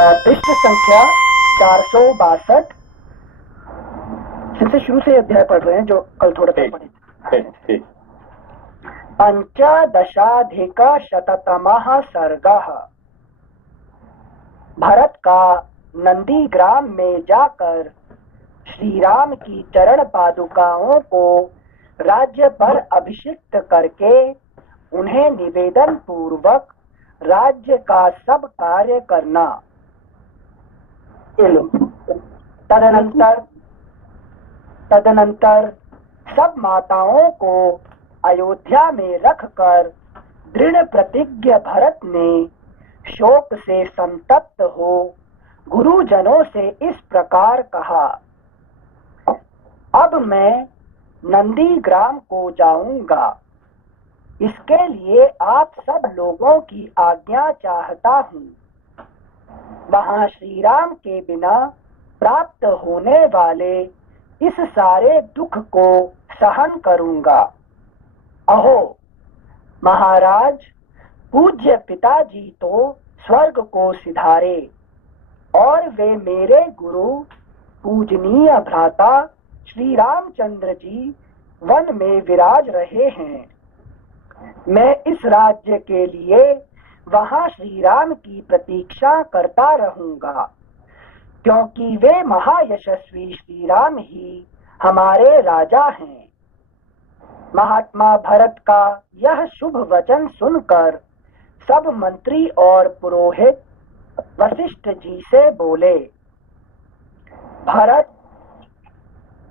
पृष्ठ संख्या 462 से शुरू से अध्याय पढ़ रहे हैं जो कल थोड़ा सा पढ़े थे। पंचदशाधिक शततमः सर्गः। भरत का नंदीग्राम में जाकर श्री राम की चरण पादुकाओं को राज्य पर अभिषिक्त करके उन्हें निवेदन पूर्वक राज्य का सब कार्य करना। तदनंतर सब माताओं को अयोध्या में रखकर दृढ़ प्रतिज्ञ भरत ने शोक से संतप्त हो गुरुजनों से इस प्रकार कहा, अब मैं नंदीग्राम को जाऊंगा। इसके लिए आप सब लोगों की आज्ञा चाहता हूँ। वहाँ श्री राम के बिना प्राप्त होने वाले इस सारे दुख को सहन करूंगा। अहो महाराज, पूज्य पिताजी तो स्वर्ग को सिधारे और वे मेरे गुरु पूजनीय भ्राता श्री रामचंद्र जी वन में विराज रहे हैं। मैं इस राज्य के लिए वहां श्री राम की प्रतीक्षा करता रहूंगा, क्योंकि वे महायशस्वी श्री राम ही हमारे राजा हैं। महात्मा भरत का यह शुभ वचन सुनकर सब मंत्री और पुरोहित वशिष्ठ जी से बोले, भरत,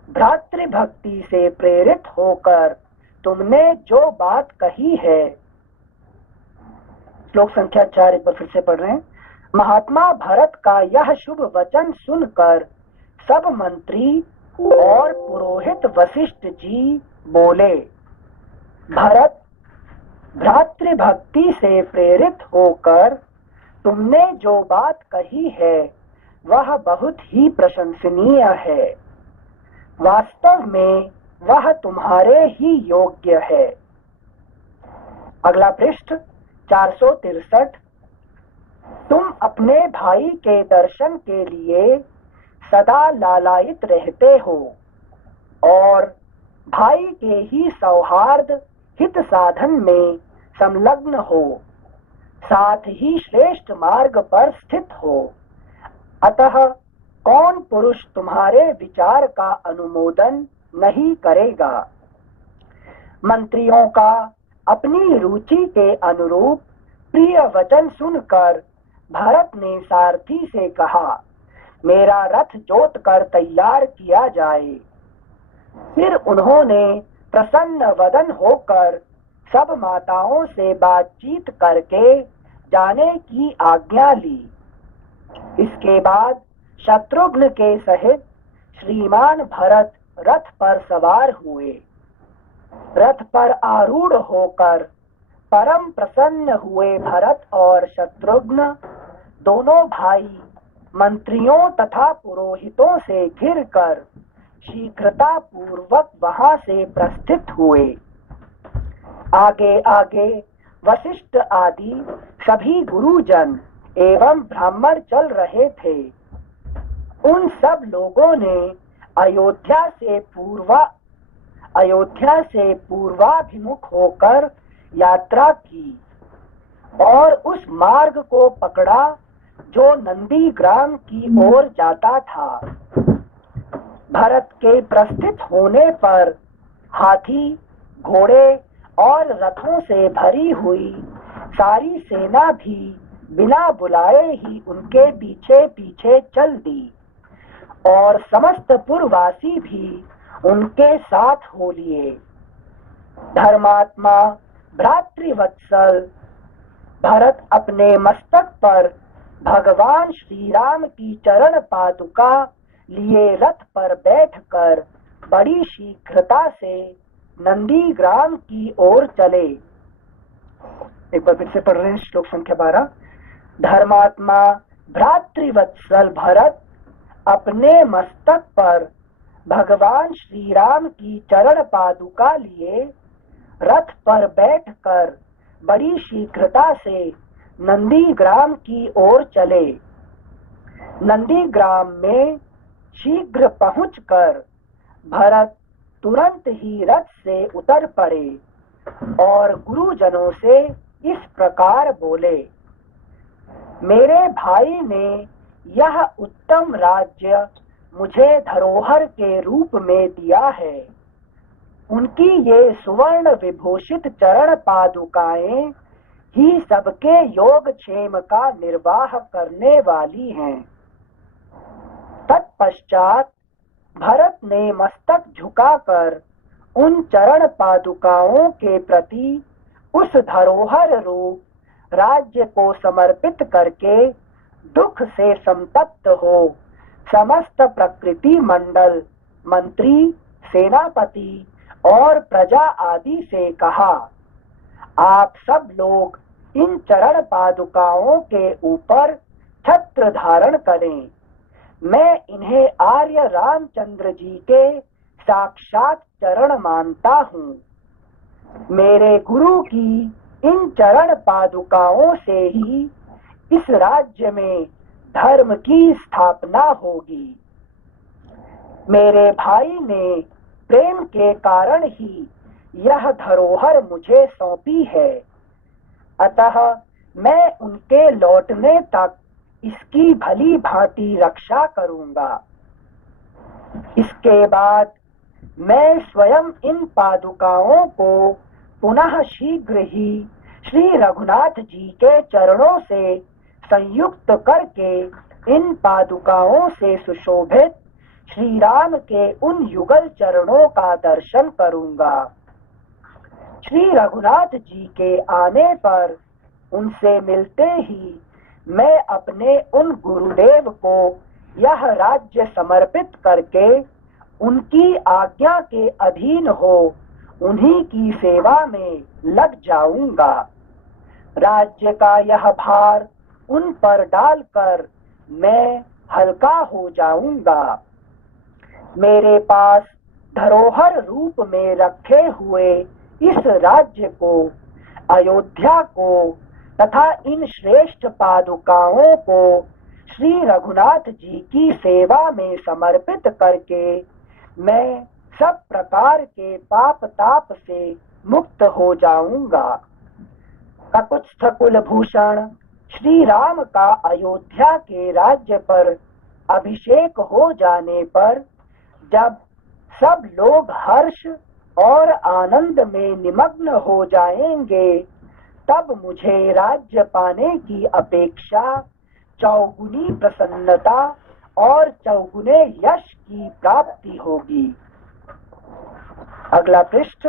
भ्रातृभक्ति से प्रेरित होकर तुमने जो बात कही है। श्लोक संख्या 4 एक बार फिर से पढ़ रहे हैं। महात्मा भरत का यह शुभ वचन सुनकर सब मंत्री और पुरोहित वशिष्ठ जी बोले, भरत, भ्रातृभक्ति से प्रेरित होकर तुमने जो बात कही है वह बहुत ही प्रशंसनीय है। वास्तव में वह तुम्हारे ही योग्य है। अगला पृष्ठ 463। तुम अपने भाई के दर्शन के लिए सदा लालायित रहते हो और भाई के ही सौहार्द हित साधन में संलग्न हो, साथ ही श्रेष्ठ मार्ग पर स्थित हो। अतः कौन पुरुष तुम्हारे विचार का अनुमोदन नहीं करेगा। मंत्रियों का अपनी रुचि के अनुरूप प्रिय वचन सुनकर भरत ने सारथी से कहा, मेरा रथ जोत कर तैयार किया जाए। फिर उन्होंने प्रसन्न वदन होकर सब माताओं से बातचीत करके जाने की आज्ञा ली। इसके बाद शत्रुघ्न के सहित श्रीमान भरत रथ पर सवार हुए। रथ पर आरूढ़ होकर परम प्रसन्न हुए भरत और शत्रुघ्न दोनों भाई मंत्रियों तथा पुरोहितों से घिरकर शीघ्रता पूर्वक वहां से प्रस्थित हुए। आगे आगे वशिष्ठ आदि सभी गुरुजन एवं ब्राह्मण चल रहे थे। उन सब लोगों ने अयोध्या से पूर्वाभिमुख होकर यात्रा की और उस मार्ग को पकड़ा जो नंदीग्राम की ओर जाता था। भरत के प्रस्थित होने पर हाथी, घोड़े और रथों से भरी हुई सारी सेना भी बिना बुलाए ही उनके पीछे पीछे चल दी और समस्त पुरवासी भी उनके साथ हो लिए। धर्मात्मा भ्रातृवत्सल भरत अपने मस्तक पर भगवान श्री राम की चरण पादुका लिए रथ पर बैठकर बड़ी शीघ्रता से नंदीग्राम की ओर चले। एक बार फिर से पढ़ रहे हैं श्लोक संख्या 12। धर्मात्मा भ्रातृवत्सल भरत अपने मस्तक पर भगवान श्री राम की चरण पादुका लिए रथ पर बैठकर बड़ी शीघ्रता से नंदीग्राम की ओर चले। नंदीग्राम में शीघ्र पहुंचकर भरत तुरंत ही रथ से उतर पड़े और गुरुजनों से इस प्रकार बोले, मेरे भाई ने यह उत्तम राज्य मुझे धरोहर के रूप में दिया है। उनकी ये सुवर्ण विभूषित चरण पादुकाएं ही सबके योगक्षेम का निर्वाह करने वाली हैं। तत्पश्चात भरत ने मस्तक झुकाकर उन चरण पादुकाओं के प्रति उस धरोहर रूप राज्य को समर्पित करके दुख से संतप्त हो समस्त प्रकृति मंडल, मंत्री, सेनापति और प्रजा आदि से कहा, आप सब लोग इन चरण पादुकाओं के ऊपर छत्र धारण करें। मैं इन्हें आर्य रामचंद्र जी के साक्षात चरण मानता हूँ। मेरे गुरु की इन चरण पादुकाओं से ही इस राज्य में धर्म की स्थापना होगी। मेरे भाई ने प्रेम के कारण ही यह धरोहर मुझे सौंपी है, अतः मैं उनके लौटने तक इसकी भली भांति रक्षा करूंगा। इसके बाद मैं स्वयं इन पादुकाओं को पुनः शीघ्र ही श्री रघुनाथ जी के चरणों से संयुक्त करके इन पादुकाओं से सुशोभित श्री राम के उन युगल चरणों का दर्शन करूंगा। श्री रघुनाथ जी के आने पर उनसे मिलते ही मैं अपने उन गुरुदेव को यह राज्य समर्पित करके उनकी आज्ञा के अधीन हो उन्हीं की सेवा में लग जाऊंगा। राज्य का यह भार उन पर डालकर मैं हल्का हो जाऊंगा। मेरे पास धरोहर रूप में रखे हुए इस राज्य को, अयोध्या को तथा इन श्रेष्ठ पादुकाओं को श्री रघुनाथ जी की सेवा में समर्पित करके मैं सब प्रकार के पाप ताप से मुक्त हो जाऊंगा। ककुत्स्थ कुलभूषण श्री राम का अयोध्या के राज्य पर अभिषेक हो जाने पर जब सब लोग हर्ष और आनंद में निमग्न हो जाएंगे, तब मुझे राज्य पाने की अपेक्षा चौगुनी प्रसन्नता और चौगुने यश की प्राप्ति होगी। अगला पृष्ठ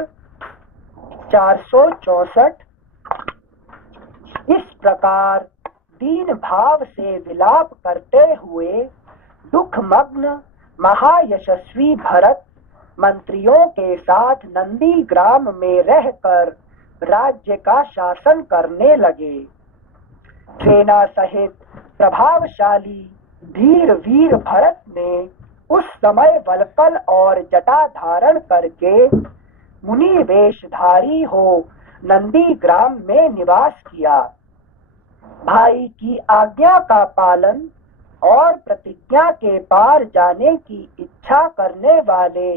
464। इस प्रकार दीन भाव से विलाप करते हुए दुखमग्न महायशस्वी भरत मंत्रियों के साथ नंदीग्राम में रहकर राज्य का शासन करने लगे। सेना सहित प्रभावशाली धीर वीर भरत ने उस समय वल्कल और जटा धारण करके मुनि वेशधारी हो नंदीग्राम में निवास किया। भाई की आज्ञा का पालन और प्रतिज्ञा के पार जाने की इच्छा करने वाले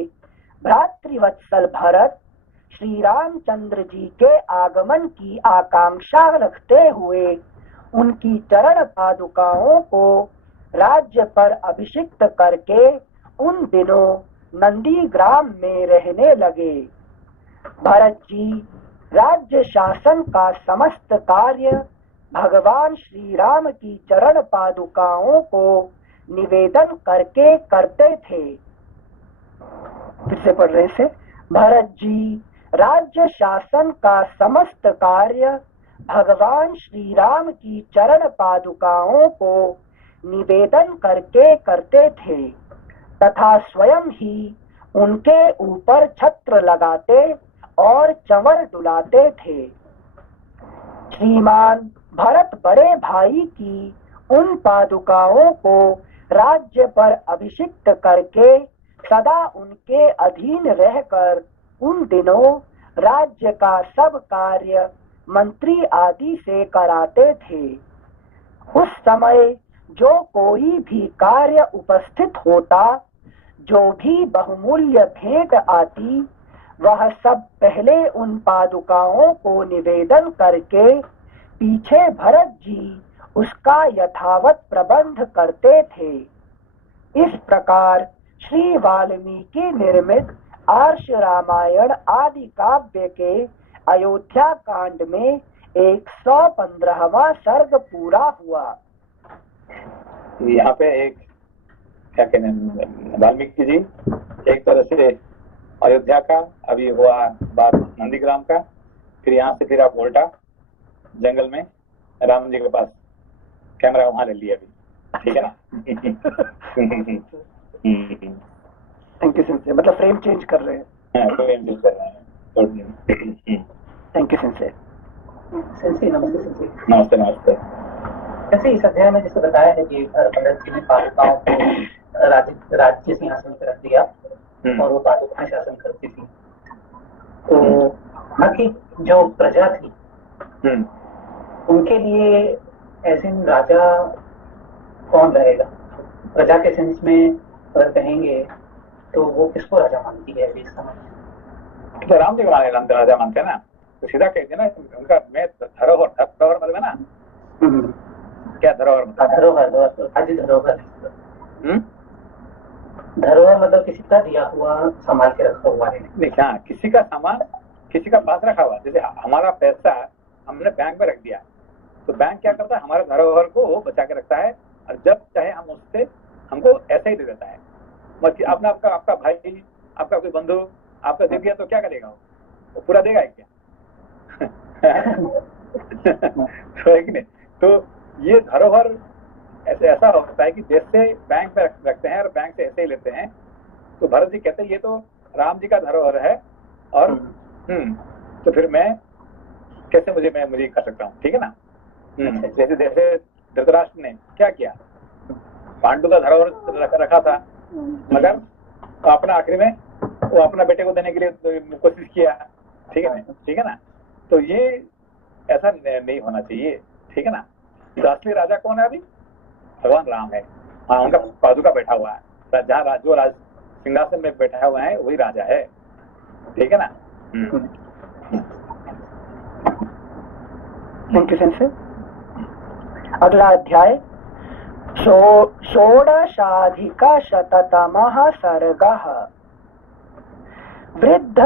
भ्रातृवत्सल भरत श्री रामचंद्र जी के आगमन की आकांक्षा रखते हुए उनकी चरण पादुकाओं को राज्य पर अभिषिक्त करके उन दिनों नंदीग्राम में रहने लगे। भरत जी राज्य शासन का समस्त कार्य भगवान श्री राम की चरण पादुकाओं को निवेदन करके करते थे। फिर से पढ़ रहे से, भरत जी राज्य शासन का समस्त कार्य भगवान श्री राम की चरण पादुकाओं को निवेदन करके करते थे तथा स्वयं ही उनके ऊपर छत्र लगाते और चंवर डुलाते थे। श्रीमान भरत बड़े भाई की उन पादुकाओं को राज्य पर अभिषिक्त करके सदा उनके अधीन रहकर उन दिनों राज्य का सब कार्य मंत्री आदि से कराते थे। उस समय जो कोई भी कार्य उपस्थित होता, जो भी बहुमूल्य भेंट आती, वह सब पहले उन पादुकाओं को निवेदन करके पीछे भरत जी उसका यथावत प्रबंध करते थे। इस प्रकार श्री वाल्मीकि निर्मित आर्ष रामायण आदि काव्य के अयोध्या कांड में 115वां सर्ग पूरा हुआ। यहाँ पे एक क्या कहते हैं, वाल्मीकि जी एक तरह से अयोध्या का, अभी हुआ बात नंदीग्राम का, फिर यहाँ से फिर आप उल्टा जंगल में राम जी के पास कैमरा वहां ले लिया अभी, ठीक है ना। थैंक यू सिंसे, मतलब फ्रेम चेंज कर रहे हैं। फ्रेम चेंज कर रहे हैं। Thank you सिंसे। सिंसे नमस्ते। सिंसे नमस्ते। नमस्ते। जैसे इस अध्याय में जैसे बताया है कि भरत जी ने पादुकाओं को राज्य सिंहासन पर रख दिया और वो पादुकाएं शासन करती थी। तो बाकी जो प्रजा थी उनके लिए ऐसे राजा कौन रहेगा? प्रजा के सेंस में अगर कहेंगे तो वो किसको राजा मानती है अभी इस समय? तो राम जी को राजा मानते हैं ना, तो सीधा कहते हैं ना उनका मैं धरोहर मतलब है ना। क्या धरोहर मतलब? धरोहर मतलब किसी का दिया हुआ, संभाल के रखा हुआ है। नहीं, हाँ, किसी का सामान किसी का पास रखा हुआ। जैसे हमारा पैसा हमने बैंक में रख दिया, तो बैंक क्या करता है, हमारे धरोहर को बचा के रखता है, और जब चाहे हम उससे हमको ऐसे ही दे देता है। मतलब अपना आपका भाई, आपका कोई बंधु आपका दे दिया तो क्या करेगा वो पूरा देगा क्या? तो है कि नहीं? तो ये धरोहर ऐसा होता है कि जैसे बैंक में रखते हैं और बैंक से ऐसे ही लेते हैं। तो भरत जी कहते हैं ये तो राम जी का धरोहर है, और तो फिर मैं कैसे मुझे कर सकता हूँ, ठीक है ना। जैसे धृतराष्ट्र ने क्या किया, पांडु का धरोहर रखा था, मगर अपना आखिरी में वो अपना बेटे को देने के लिए कोशिश किया, ठीक है ना। तो ये ऐसा नहीं होना चाहिए, ठीक है ना। तो असली राजा कौन है? अभी भगवान राम है। हाँ, उनका पादुका बैठा हुआ है, जहाँ जो सिंहासन में बैठा हुआ है वही राजा है, ठीक है ना। Thank you sensei. अगला अध्याय षोडशाधिकशततमः सर्गः। वृद्ध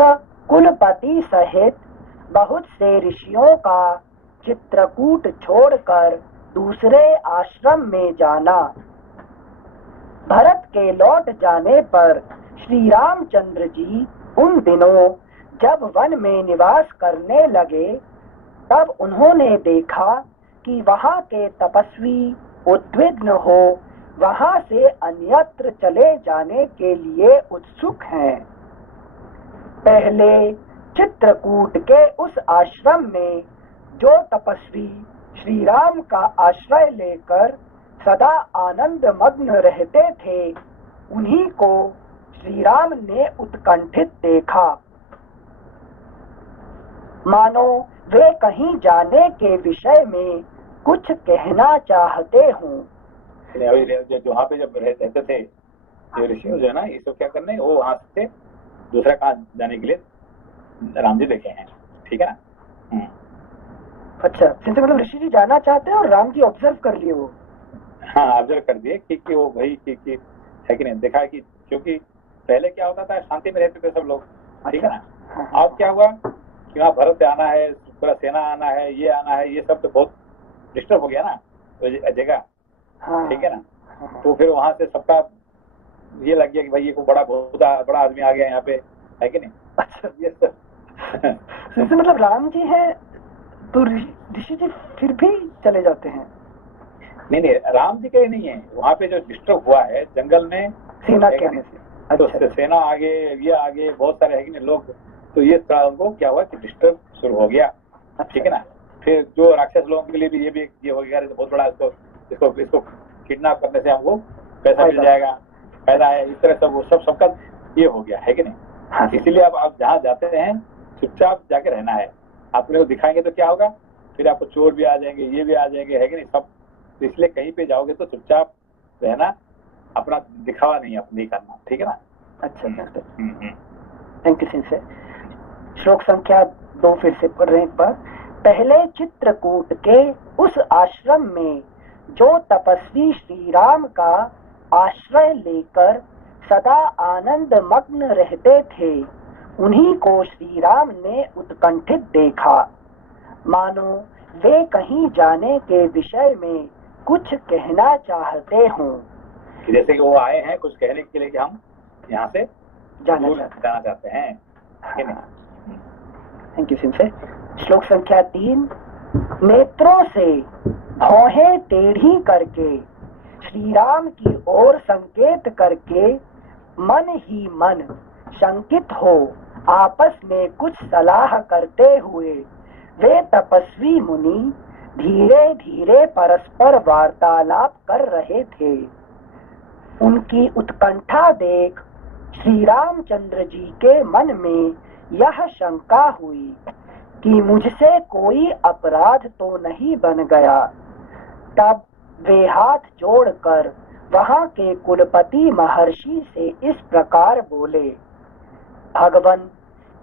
कुलपति सहित बहुत से ऋषियों का चित्रकूट छोड़कर दूसरे आश्रम में जाना। भरत के लौट जाने पर श्री रामचंद्र जी उन दिनों जब वन में निवास करने लगे, तब उन्होंने देखा कि वहाँ के तपस्वी उद्विग्न हो वहाँ से अन्यत्र चले जाने के लिए उत्सुक हैं। पहले चित्रकूट के उस आश्रम में जो तपस्वी श्री राम का आश्रय लेकर सदा आनंद मग्न रहते थे, उन्हीं को श्री राम ने उत्कंठित देखा, मानो वे कहीं जाने के विषय में कुछ कहना चाहते हों। वहाँ पे जब रहते थे जो ऋषि जो है ना, ये सब क्या करने, वो वहां से दूसरा कहा जाने के लिए राम जी देखे हैं, ठीक है ना। अच्छा, सिंसे मतलब ऋषि जी जाना चाहते हैं और राम जी ऑब्जर्व कर लिए वो। हाँ, ऑब्जर्व कर दिए कि वो भाई कि है कि नहीं, देखा कि क्योंकि पहले क्या होता था, शांति में रहते थे सब लोग, ठीक है ना। अब क्या हुआ कि वहाँ भरत आना है, पूरा सेना आना है, ये आना है, ये सब तो बहुत डिस्टर्ब हो गया ना जगह, ठीक है ना। तो फिर वहां से सबका ये लग गया कि भाई ये को बड़ा आदमी आ गया यहाँ पे, है कि नहीं। अच्छा, ये सब मतलब राम जी है तो ऋषि जी फिर भी चले जाते हैं। नहीं, राम जी के नहीं है, वहाँ पे जो डिस्टर्ब हुआ है जंगल में सेना के आने से। अच्छा। तो सेना आगे, ये आगे बहुत सारे है कि नहीं लोग, तो ये उनको क्या हुआ कि डिस्टर्ब शुरू हो गया, ठीक है ना। फिर जो राक्षस लोगों के लिए भी ये हो गया, बहुत बड़ा इसको किडनैप करने से हमको पैसा मिल जाएगा, फायदा है, इस तरह सबका ये हो गया, है कि नहीं। इसीलिए अब आप जहाँ जाते हैं चुपचाप जाके रहना है। अपने को दिखाएंगे तो क्या होगा, फिर आपको चोर भी आ जाएंगे, ये भी आ जाएंगे, है कि नहीं, सब तो इसलिए कहीं पे जाओगे तो चुपचाप रहना, अपना दिखावा नहीं करना, ठीक है ना। अच्छा थैंक यू सिंह। श्लोक संख्या 2 फिर से पढ़ रहे हैं एक बार। पहले चित्रकूट के उस आश्रम में जो तपस्वी श्री राम का आश्रय लेकर सदा आनंद मग्न रहते थे, उन्हीं को श्री राम ने उत्कंठित देखा, मानो वे कहीं जाने के विषय में कुछ कहना चाहते हों। जैसे कि वो आए हैं कुछ कहने के लिए कि हम यहाँ से जाना चाहते हैं। Thank you Singh. श्लोक संख्या 3। नेत्रों से भौहें टेढ़ी करके श्री राम की ओर संकेत करके मन ही मन शंकित हो आपस में कुछ सलाह करते हुए वे तपस्वी मुनि धीरे धीरे परस्पर वार्तालाप कर रहे थे। उनकी उत्कंठा देख श्री रामचंद्र जी के मन में यह शंका हुई कि मुझसे कोई अपराध तो नहीं बन गया। तब वे हाथ जोड़कर वहां के कुलपति महर्षि से इस प्रकार बोले, भगवन,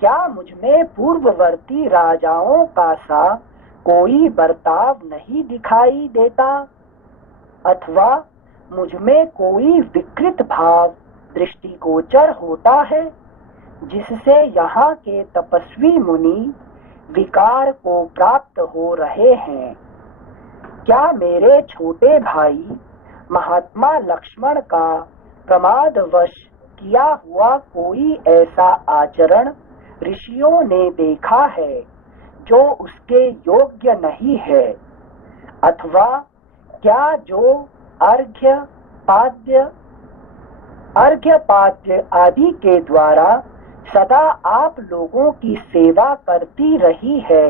क्या मुझमें पूर्ववर्ती राजाओं का सा कोई बर्ताव नहीं दिखाई देता, अथवा मुझमें कोई विकृत भाव दृष्टिगोचर होता है जिससे यहाँ के तपस्वी मुनि विकार को प्राप्त हो रहे हैं? क्या मेरे छोटे भाई महात्मा लक्ष्मण का प्रमादवश किया हुआ कोई ऐसा आचरण ऋषियों ने देखा है जो उसके योग्य नहीं है, अथवा क्या जो अर्घ्य पाद्य आदि के द्वारा सदा आप लोगों की सेवा करती रही है,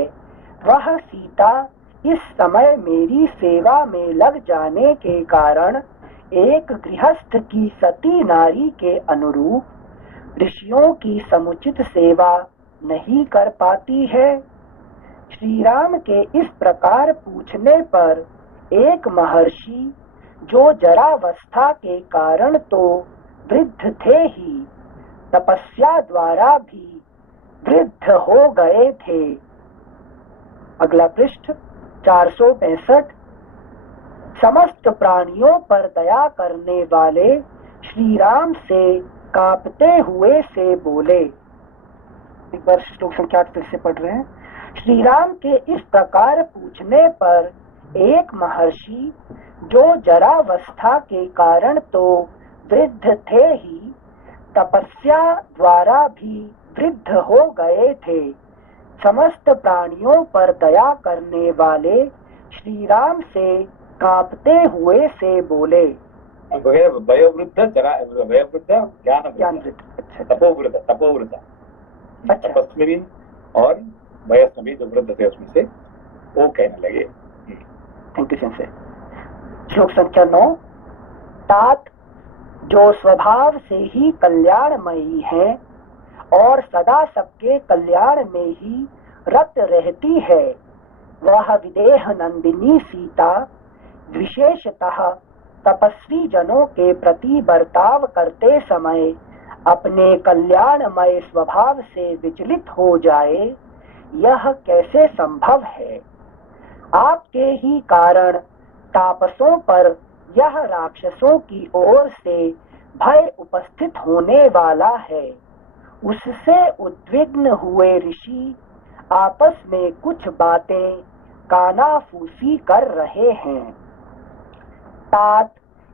वह सीता इस समय मेरी सेवा में लग जाने के कारण एक गृहस्थ की सती नारी के अनुरूप ऋषियों की समुचित सेवा नहीं कर पाती है? श्री राम के इस प्रकार पूछने पर एक महर्षि, जो जरावस्था के कारण तो वृद्ध थे ही, तपस्या द्वारा भी वृद्ध हो गए थे। अगला पृष्ठ 465। समस्त प्राणियों पर दया करने वाले श्री राम से कांपते हुए से बोले। एक बार श्लोक संख्या 8 फिर से पढ़ रहे हैं। श्री राम के इस प्रकार पूछने पर एक महर्षि, जो जरावस्था के कारण तो वृद्ध थे ही, तपस्या द्वारा भी वृद्ध हो गए थे, समस्त प्राणियों पर दया करने वाले श्री राम से कांपते हुए से बोले। वयोवृद्ध ज्ञानवृद्ध, तपोवृद्ध तपस्वी और वयस्वी जो वृद्ध थे उसमें से वो कहने लगे। Thank you Singh. श्लोक संख्या 9। तात, जो स्वभाव से ही कल्याणमयी है और सदा सबके कल्याण में ही रत रहती है, वह विदेह नंदिनी सीता विशेषतः तपस्वी जनों के प्रति बर्ताव करते समय अपने कल्याणमय स्वभाव से विचलित हो जाए, यह कैसे संभव है? आपके ही कारण तापसों पर यह राक्षसों की ओर से भय उपस्थित होने वाला है। उससे उद्विग्न हुए ऋषि आपस में कुछ बातें कानाफूसी कर रहे हैं। तात,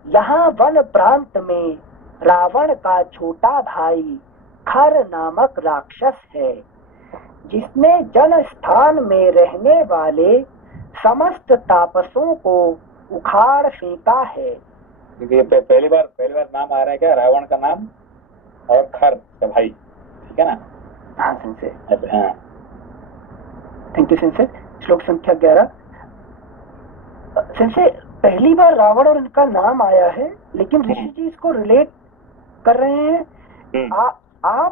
यहाँ वन प्रांत में रावण का छोटा भाई खर नामक राक्षस है, जिसने जन स्थान में रहने वाले समस्त तापसों को उखाड़ फेंका है। पहली बार नाम आ रहा है क्या? रावण का नाम और खर का भाई, ठीक है ना? हाँ सिंह। Thank you Singh. श्लोक संख्या 11। सिंह, पहली बार रावण और इनका नाम आया है, लेकिन ऋषि जी इसको रिलेट कर रहे हैं। आप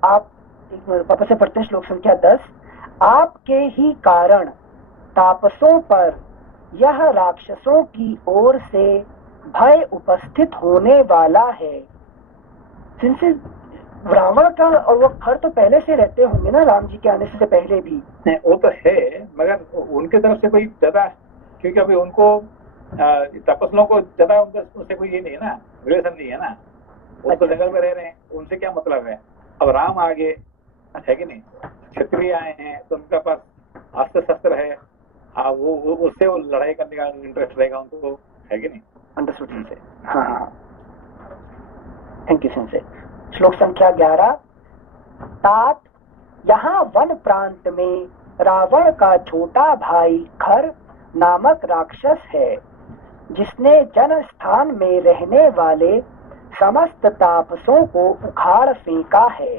वापस से पढ़ते हैं श्लोक संख्या 10। आपके ही कारण तापसों पर यह राक्षसों की ओर से भय उपस्थित होने वाला है। सिंस रावण का और वो खर तो पहले से रहते होंगे ना राम जी के आने से पहले भी। नहीं, वो तो है, मगर उनके तरफ से कोई ज्यादा, क्योंकि अभी उनको तपस्वियों को ज्यादा उनसे कोई ये नहीं है ना, रिलेशन नहीं है ना, वो तो जंगल में रह रहे हैं, उनसे क्या मतलब है। अब राम आगे है कि नहीं, क्षत्रिय आए हैं तो उनके पास अस्त्र शस्त्र है, वो उससे वो लड़ाई करने का इंटरेस्ट रहेगा उनको, है कि नहीं। Understood sensei. हाँ, थैंक यू सेंसे। श्लोक संख्या 11। तात, यहाँ वन प्रांत में रावण का छोटा भाई खर नामक राक्षस है, जिसने जन स्थान में रहने वाले समस्त तापसों को उखाड़ फेंका है।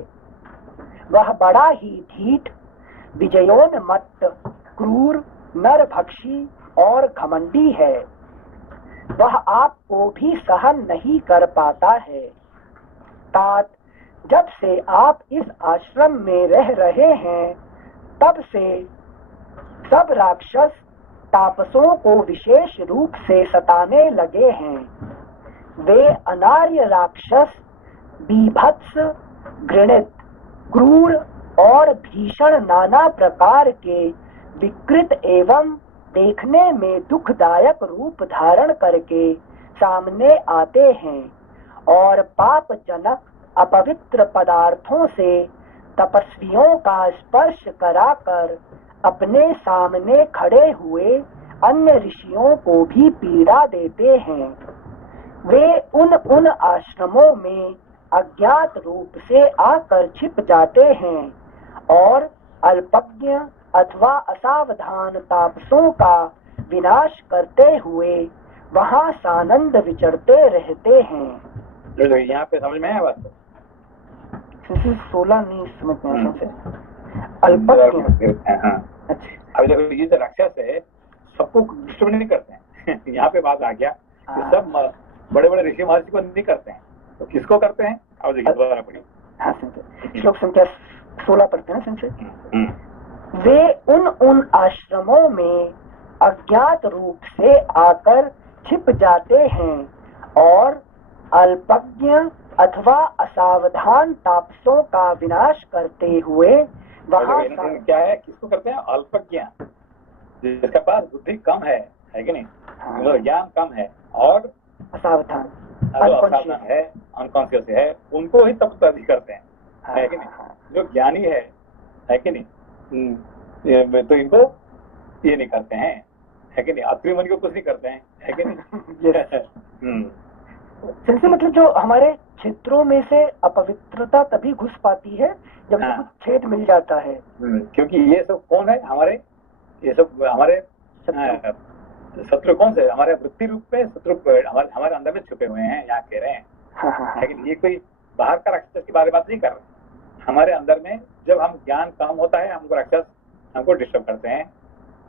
वह बड़ा ही ढीठ, विजयोन्मत्त, क्रूर, नरभक्षी और घमंडी है। वह आपको भी सहन नहीं कर पाता है। तात, जब से आप इस आश्रम में रह रहे हैं, तब से सब राक्षस तापसों को विशेष रूप से सताने लगे हैं। वे अनार्य राक्षस बीभत्स, घृणित, क्रूर और भीषण नाना प्रकार के विकृत एवं देखने में दुखदायक रूप धारण करके सामने आते हैं और पापजनक अपवित्र पदार्थों से तपस्वियों का स्पर्श कराकर अपने सामने खड़े हुए अन्य ऋषियों को भी पीड़ा देते हैं। वे उन आश्रमों में अज्ञात रूप से आकर छिप जाते हैं और अल्पज्ञ अथवा असावधान तापसों का विनाश करते हुए वहां सानंद विचरते रहते हैं। यहाँ पे समझ में आया बात? 16 नहीं समझ में अल्पज्ञ। अब देखो, ये जो राक्षस है सबको डिस्टर्ब नहीं करते हैं यहाँ पे बात आ गया कि सब बड़े बड़े ऋषि महर्षि को नहीं करते हैं, तो किसको करते हैं? अब देखिए दोबारा पढ़िए। हाँ, श्लोक संख्या 16 पढ़ते हैं संजय। वे उन आश्रमों में अज्ञात रूप से आकर छिप जाते हैं और अल्पज्ञ अथवा असावधान तापसों का विनाश करते हुए वहाँ क्या है, किसको करते हैं? अल्पज्ञ, जिसके पास बुद्धि कम है कि नहीं, ज्ञान कम है, और असावधान है, अनकॉन्शियस है, उनको ही तपस्वी करते हैं, है कि नहीं। जो ज्ञानी है कि नहीं, तो इनको ये नहीं करते हैं, है कि नहीं, अत्रिमन को कुछ नहीं करते हैं, है कि नहीं। जिनसे मतलब जो हमारे क्षेत्रों में से अपवित्रता तभी घुस पाती है जब कुछ छेद मिल जाता है। क्योंकि ये सब कौन है हमारे, ये सब हमारे शत्रु कौन से? हमारे वृत्ति रूप में शत्रु हमारे अंदर में छुपे हुए हैं, यहाँ कह रहे हैं। लेकिन ये कोई बाहर का राक्षस के बारे में बात नहीं कर रहे। हमारे अंदर में जब हम ज्ञान कम होता है, हमको राक्षस हमको डिस्टर्ब करते हैं,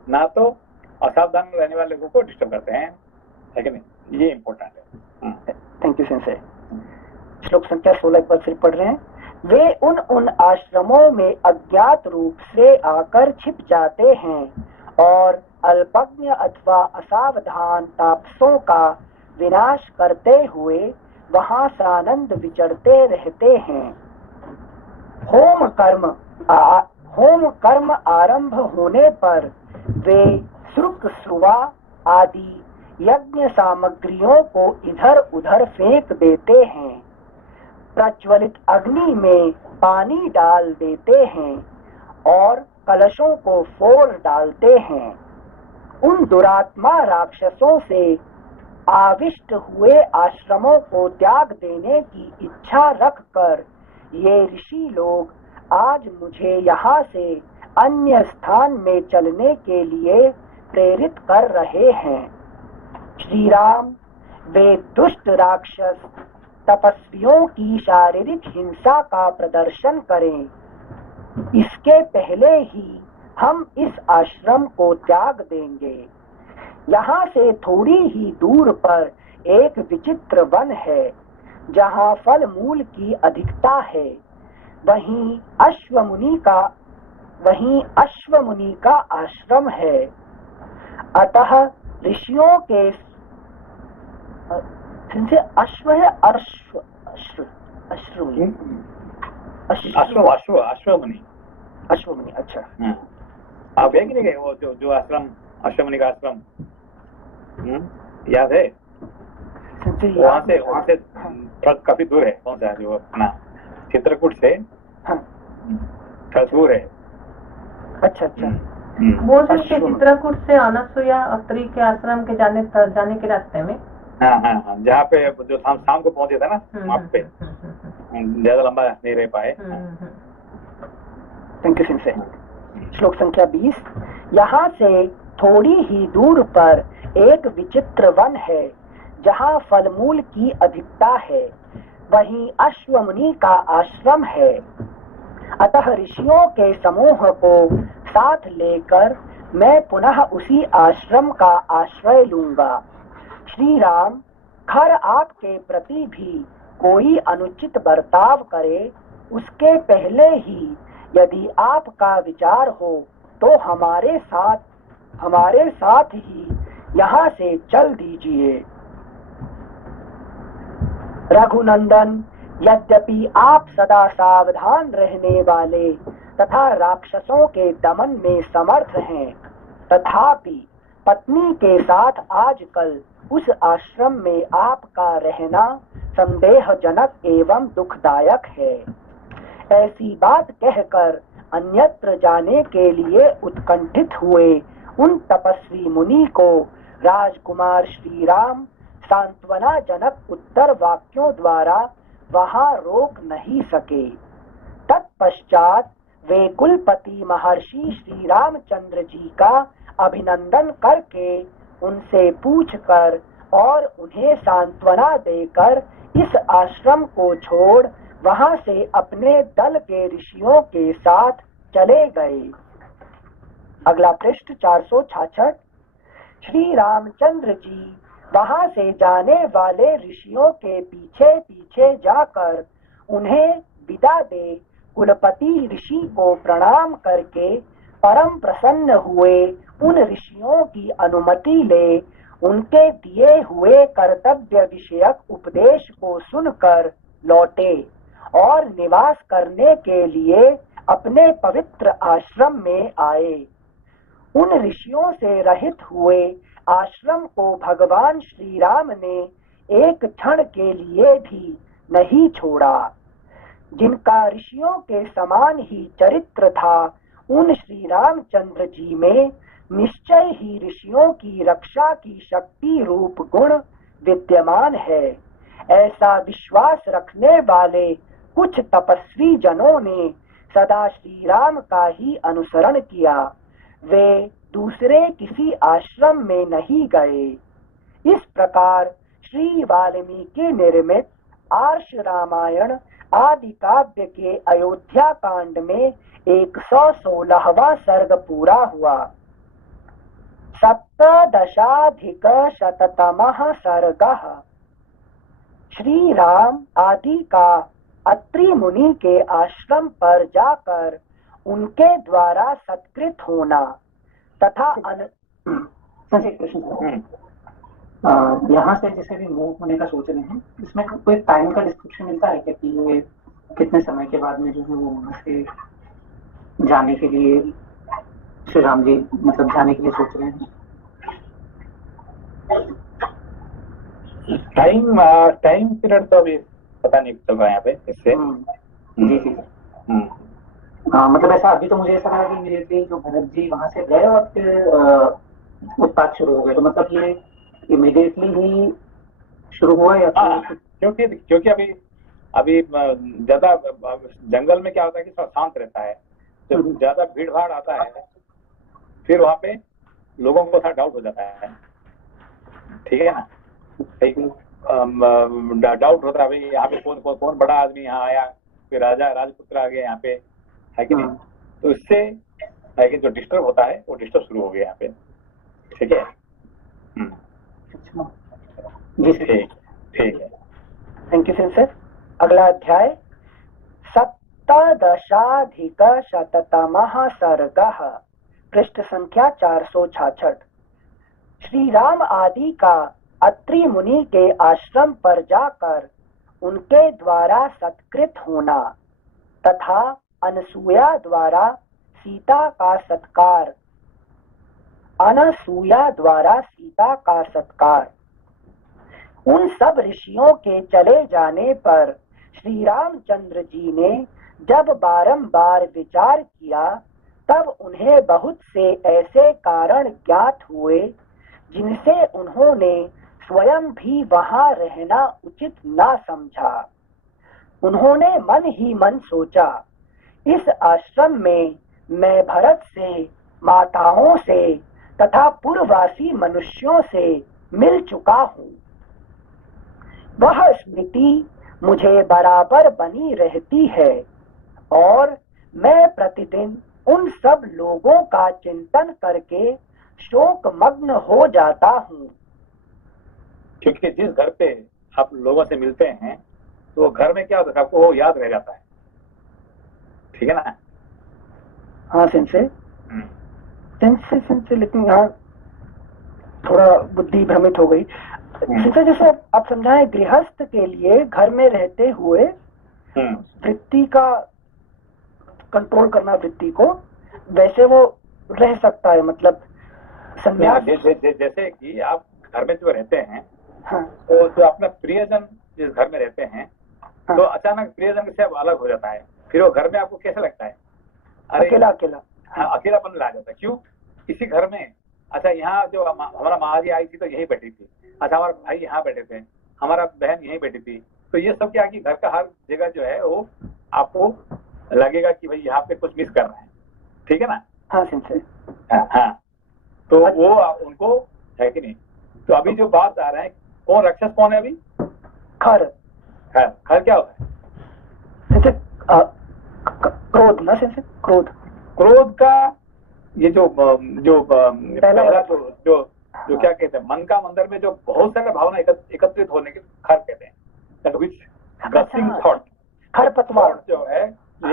ना तो असावधान रहने वाले लोगों को डिस्टर्ब करते हैं, है कि नहीं। ये इम्पोर्टेंट है। Thank you sensei. श्लोक संख्या 16 पर फिर पढ़ रहे हैं। वे उन आश्रमों में अज्ञात रूप से आकर छिप जाते हैं और अल्पज्ञ अथवा असावधान तापसों का विनाश करते हुए वहां सानंद विचरते रहते हैं। होम कर्म आरंभ होने पर वे श्रुक श्रुवा आदि यज्ञ सामग्रियों को इधर उधर फेंक देते हैं, प्रज्वलित अग्नि में पानी डाल देते हैं और कलशों को फोड़ डालते हैं। उन दुरात्मा राक्षसों से आविष्ट हुए आश्रमों को त्याग देने की इच्छा रखकर ये ऋषि लोग आज मुझे यहाँ से अन्य स्थान में चलने के लिए प्रेरित कर रहे हैं। श्री राम, वे दुष्ट राक्षस तपस्वियों की शारीरिक हिंसा का प्रदर्शन करें, इसके पहले ही हम इस आश्रम को त्याग देंगे। यहाँ से थोड़ी ही दूर पर एक विचित्र वन है, जहाँ फल मूल की अधिकता है। वहीं अश्वमुनि का आश्रम है। अतः ऋषियों के अश्व है, अश्व अश्व अश्वमुनि अश्वमुनि। अश्वमुनि, अच्छा। आप गए कि नहीं गए वो जो आश्रम, अश्वमुनि का आश्रम याद है? वहाँ से काफी दूर है। कौन सा जो अपना चित्रकूट से दूर है। अच्छा अच्छा, वो जो चित्रकूट से अनसुया अत्रि के आश्रम के जाने के रास्ते में। हाँ हाँ हाँ, जहाँ पे जो शाम को पहुंचे थे ना, वहाँ पे ज्यादा लंबा नहीं रह पाए। Thank you Singh. श्लोक संख्या 20। यहाँ से थोड़ी ही दूर पर एक विचित्र वन है जहाँ फलमूल की अधिकता है, वहीं अश्वमुनि का आश्रम है। अतः ऋषियों के समूह को साथ लेकर मैं पुनः उसी आश्रम का आश्रय लूंगा। श्री राम, खर आपके प्रति भी कोई अनुचित बर्ताव करे उसके पहले ही यदि आपका विचार हो तो हमारे साथ ही यहाँ से चल दीजिए। रघुनंदन, यद्यपि आप सदा सावधान रहने वाले तथा राक्षसों के दमन में समर्थ हैं, तथापि पत्नी के साथ आजकल उस आश्रम में आपका रहना संदेहजनक एवं दुखदायक है। ऐसी बात कहकर अन्यत्र जाने के लिए उत्कंठित हुए उन तपस्वी मुनि को राजकुमार श्री राम सांत्वनाजनक उत्तर वाक्यों द्वारा वहां रोक नहीं सके। तत्पश्चात वे कुलपति महर्षि श्री रामचंद्र जी का अभिनंदन करके उनसे पूछकर और उन्हें सांत्वना देकर इस आश्रम को छोड़ वहां से अपने दल के ऋषियों के साथ चले गए। अगला पृष्ठ 466। श्री रामचंद्र जी वहां से जाने वाले ऋषियों के पीछे पीछे जाकर उन्हें विदा दे कुलपति ऋषि को प्रणाम करके परम प्रसन्न हुए उन ऋषियों की अनुमति ले उनके दिए हुए कर्तव्य विषयक उपदेश को सुनकर लौटे और निवास करने के लिए अपने पवित्र आश्रम में आए। उन ऋषियों से रहित हुए आश्रम को भगवान श्री राम ने एक क्षण के लिए भी नहीं छोड़ा। जिनका ऋषियों के समान ही चरित्र था, उन श्री रामचंद्र जी में निश्चय ही ऋषियों की रक्षा की शक्ति रूप गुण विद्यमान है। ऐसा विश्वास रखने वाले कुछ तपस्वी जनों ने सदा श्री राम का ही अनुसरण किया। वे दूसरे किसी आश्रम में नहीं गए। इस प्रकार श्री वाल्मीकि निर्मित आर्ष रामायण आदि काव्य के अयोध्या कांड में 116वां सर्ग पूरा हुआ। 17+शततमः सर्गः। श्री राम आदि का अत्रि मुनि के आश्रम पर जाकर उनके द्वारा सत्कृत होना तथा यहाँ से जैसे भी मूव होने का सोच रहे हैं, इसमें कोई टाइम का डिस्क्रिप्शन मिलता है क्या कि ये कितने समय के बाद में जो है वो वहाँ से जाने के लिए श्री राम जी मतलब जाने के लिए सोच रहे हैं? टाइम पीरियड तो अभी पता नहीं चल रहा है यहाँ पे इससे। जी जी। मतलब ऐसा अभी तो मुझे ऐसा लगा कि इमीडिएटली जो भरत जी वहां से गए और फिर उत्पात शुरू हो गए, तो मतलब ये इमीडिएटली ही शुरू हुआ या क्योंकि अभी ज्यादा जंगल में क्या होता है कि सब शांत रहता है। जब ज्यादा भीड़ भाड़ आता है फिर वहाँ पे लोगों को थोड़ा डाउट हो जाता है, ठीक है ना। डाउट होता है भाई यहाँ पे कौन बड़ा आदमी यहाँ आया, फिर राजपुत्र आ गए यहाँ पे, है कि नहीं। तो इससे है कि जो डिस्टर्ब होता है वो डिस्टर्ब शुरू हो गया यहाँ पे, ठीक है। ठीक है, थैंक यू सर। अगला अध्याय 17+शततमः सर्गः, पृष्ठ संख्या 466। श्री राम आदि का अत्रि मुनि के आश्रम पर जाकर उनके द्वारा सत्कृत होना तथा अनसूया द्वारा सीता का सत्कार, अनसूया द्वारा सीता का सत्कार। उन सब ऋषियों के चले जाने पर श्री रामचंद्र जी ने जब बारंबार विचार किया तब उन्हें बहुत से ऐसे कारण ज्ञात हुए जिनसे उन्होंने स्वयं भी वहां रहना उचित ना समझा। उन्होंने मन ही मन सोचा, इस आश्रम में मैं भरत से, माताओं से तथा पूर्ववासी मनुष्यों से मिल चुका हूँ। वह स्मृति मुझे बराबर बनी रहती है और मैं प्रतिदिन उन सब लोगों का चिंतन करके शोक मग्न हो जाता हूँ। क्योंकि जिस घर पे आप लोगों से मिलते हैं तो घर में क्या होता है, आपको वो याद रह जाता है, ठीक है ना? हाँ सिंसे, लेकिन यहाँ थोड़ा बुद्धि भ्रमित हो गई। जैसे आप समझाएं, गृहस्थ के लिए घर में रहते हुए वृत्ति का कंट्रोल करना, वृत्ति को, वैसे वो रह सकता है, मतलब संन्यास। जैसे कि आप घर में जो रहते हैं, हाँ, तो जो अपना प्रियजन जिस घर में रहते हैं, हाँ, तो अचानक प्रियजन से अब अलग हो जाता है, फिर वो घर में आपको कैसे लगता है? अरे अकेला अकेला, हाँ, अकेलापन ला जाता है। क्यों? इसी घर में, अच्छा यहाँ जो हमारा माँ जी आई थी तो यही बैठी थी, अच्छा हमारा भाई यहाँ बैठे थे, हमारा बहन यहीं बैठी थी, तो ये सब क्या कि घर का हर जगह जो है वो आपको लगेगा कि भाई यहाँ पे कुछ मिस कर रहे हैं, ठीक है ना? हाँ सिंसे, हाँ, तो वो उनको है कि नहीं? तो अभी जो बात आ रहा है, कौन राक्षस कौन है अभी? खर। खर क्या होता है? क्रोध ना सिंसे, क्रोध। क्रोध का ये जो पहला जो क्या कहते हैं, मन का मंदिर में जो बहुत सारे भावना एकत्रित होने के खर कहते हैं। थॉट, खरपतवार जो है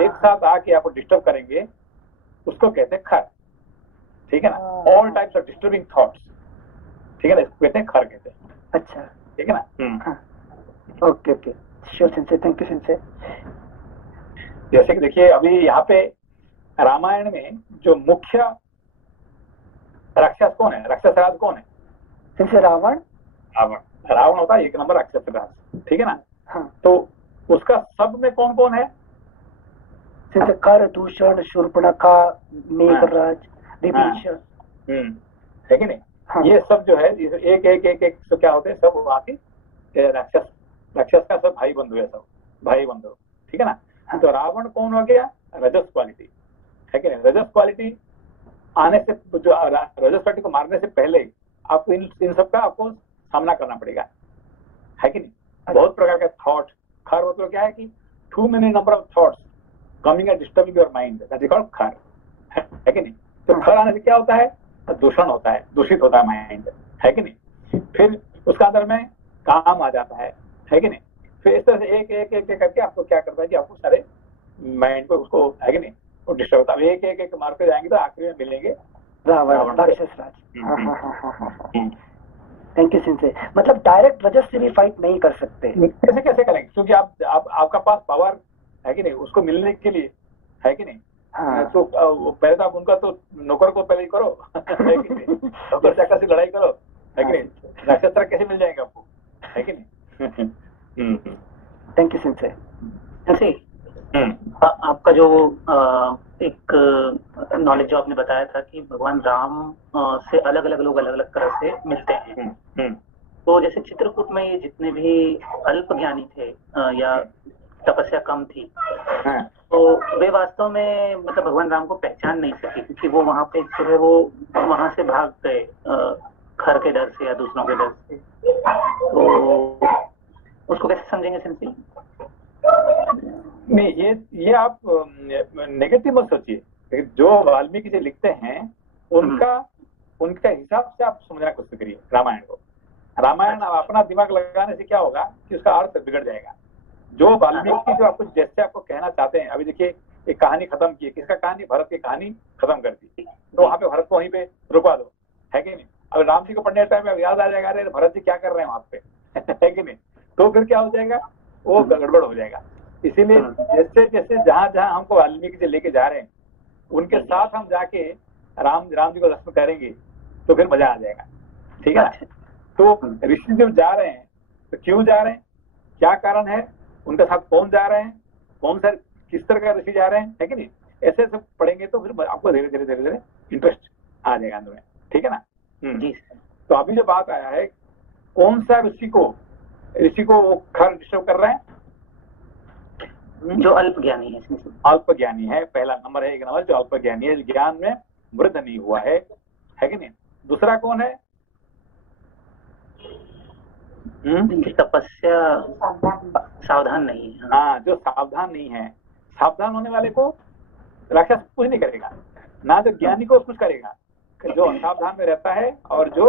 एक साथ आके आपको डिस्टर्ब करेंगे, उसको कहते हैं खर, ठीक है ना? All types of disturbing thoughts, ठीक है ना, इसको कहते हैं खर कहते हैं। अच्छा, ठीक है ना? ओके ओके, श्योर सिंसे, थैंक यू सिंसे। जैसे कि देखिए अभी यहाँ पे रामायण में जो मुख्य राक्षस कौन है, राक्षस राज कौन है? सिंसे रावण। रावण होता है एक नंबर राक्षस राज, ठीक है ना? हाँ। तो उसका सब में कौन कौन है? जैसे कर, दूषण, शूर्पणखा, मेघराज, विभीषण, है कि नहीं? हाँ। ये सब जो है एक एक एक एक तो क्या होते हैं, सब वहां के राक्षस का सब भाई बंधु है, सब भाई बंधु, ठीक है ना? हाँ। तो रावण कौन हो गया? रजस क्वालिटी, है कि नहीं? रजस क्वालिटी आने से, जो रजस क्वालिटी को मारने से पहले आपको इन सब का आपको सामना करना पड़ेगा, है कि नहीं? बहुत प्रकार का थॉट, खर मतलब क्या है कि too many number of thoughts coming and disturbing your mind, that is called खर, है कि नहीं? तो खर आने से क्या होता है? दूषण होता है, दूषित होता है माइंड, है कि नहीं? फिर उसका अंदर में काम आ जाता है कि नहीं? फिर इस तरह से एक एक एक करके आपको क्या करता है कि आपको सारे माइंड को उसको, है कि नहीं, वो डिस्टर्ब होता है। एक एक एक मारते जाएंगे तो आखिरी में मिलेंगे रावण, राक्षस राज। Thank you सिंसे। मतलब डायरेक्ट रजस से भी फाइट नहीं कर सकते। कैसे करेंगे? क्योंकि आपका पास पावर है कि नहीं, उसको मिलने के लिए, है कि नहीं? हाँ। तो पहले तो आप उनका तो नौकर को पहले ही करो, है कि नहीं? नौकर चाकर से लड़ाई करो, है कि नहीं? राक्षस कैसे मिल जाएंगे आपको, है कि नहीं? थैंक यू सिंसे। आपका जो एक नॉलेज जो आपने बताया था कि भगवान राम से अलग अलग लोग अलग अलग तरह से मिलते हैं, तो जैसे चित्रकूट में ये जितने भी अल्प ज्ञानी थे या तपस्या कम थी, तो वे वास्तव में मतलब भगवान राम को पहचान नहीं सके, क्योंकि वो वहां पे जो है वो वहां से भाग गए खर के डर से या दूसरों के डर से। तो उसको कैसे समझेंगे सिंपली? नहीं, ये आप नेगेटिव मत सोचिए। जो वाल्मीकि जी लिखते हैं उनका हिसाब से आप समझना कोशिश करिए रामायण को। रामायण अपना दिमाग लगाने से क्या होगा कि उसका अर्थ बिगड़ जाएगा। जो वाल्मीकि जो आपको जैसे आपको कहना चाहते हैं, अभी देखिए एक कहानी खत्म की, किसका कहानी? भरत की कहानी खत्म कर दी, तो वहां पे भरत को वहीं पे रुकवा दो, है कि नहीं? अब राम जी को पढ़ने टाइम में याद आ जाएगा अरे भरत जी क्या कर रहे हैं वहां पे है कि नहीं, तो फिर क्या हो जाएगा, वो गड़बड़ हो जाएगा। इसीलिए जैसे जैसे जहां जहां हमको वाल्मीकि जी लेके जा रहे हैं उनके साथ हम जाके राम जी को दर्शन करेंगे तो फिर मजा आ जाएगा, ठीक है ना। तो ऋषि जब जा रहे हैं तो क्यों जा रहे हैं, क्या कारण है, उनके साथ कौन जा रहे हैं, कौन सा किस तरह का ऋषि जा रहे हैं, है कि नहीं, ऐसे सब पढ़ेंगे तो फिर आपको धीरे धीरे धीरे धीरे इंटरेस्ट आ जाएगा अंदर में, ठीक है ना। जी। तो अभी जो बात आया है कौन सा ऋषि को वो खर डिस्टर्ब कर रहे हैं, जो अल्प ज्ञानी है। अल्प ज्ञानी है, पहला नंबर है, एक नंबर जो अल्प ज्ञानी है, ज्ञान में वृद्ध नहीं हुआ है कि नहीं। दूसरा कौन है, तपस्या सावधान नहीं है। हाँ, जो सावधान नहीं है। सावधान होने वाले को राक्षस कुछ नहीं करेगा, ना जो ज्ञानी को कुछ करेगा, जो असावधान में रहता है और जो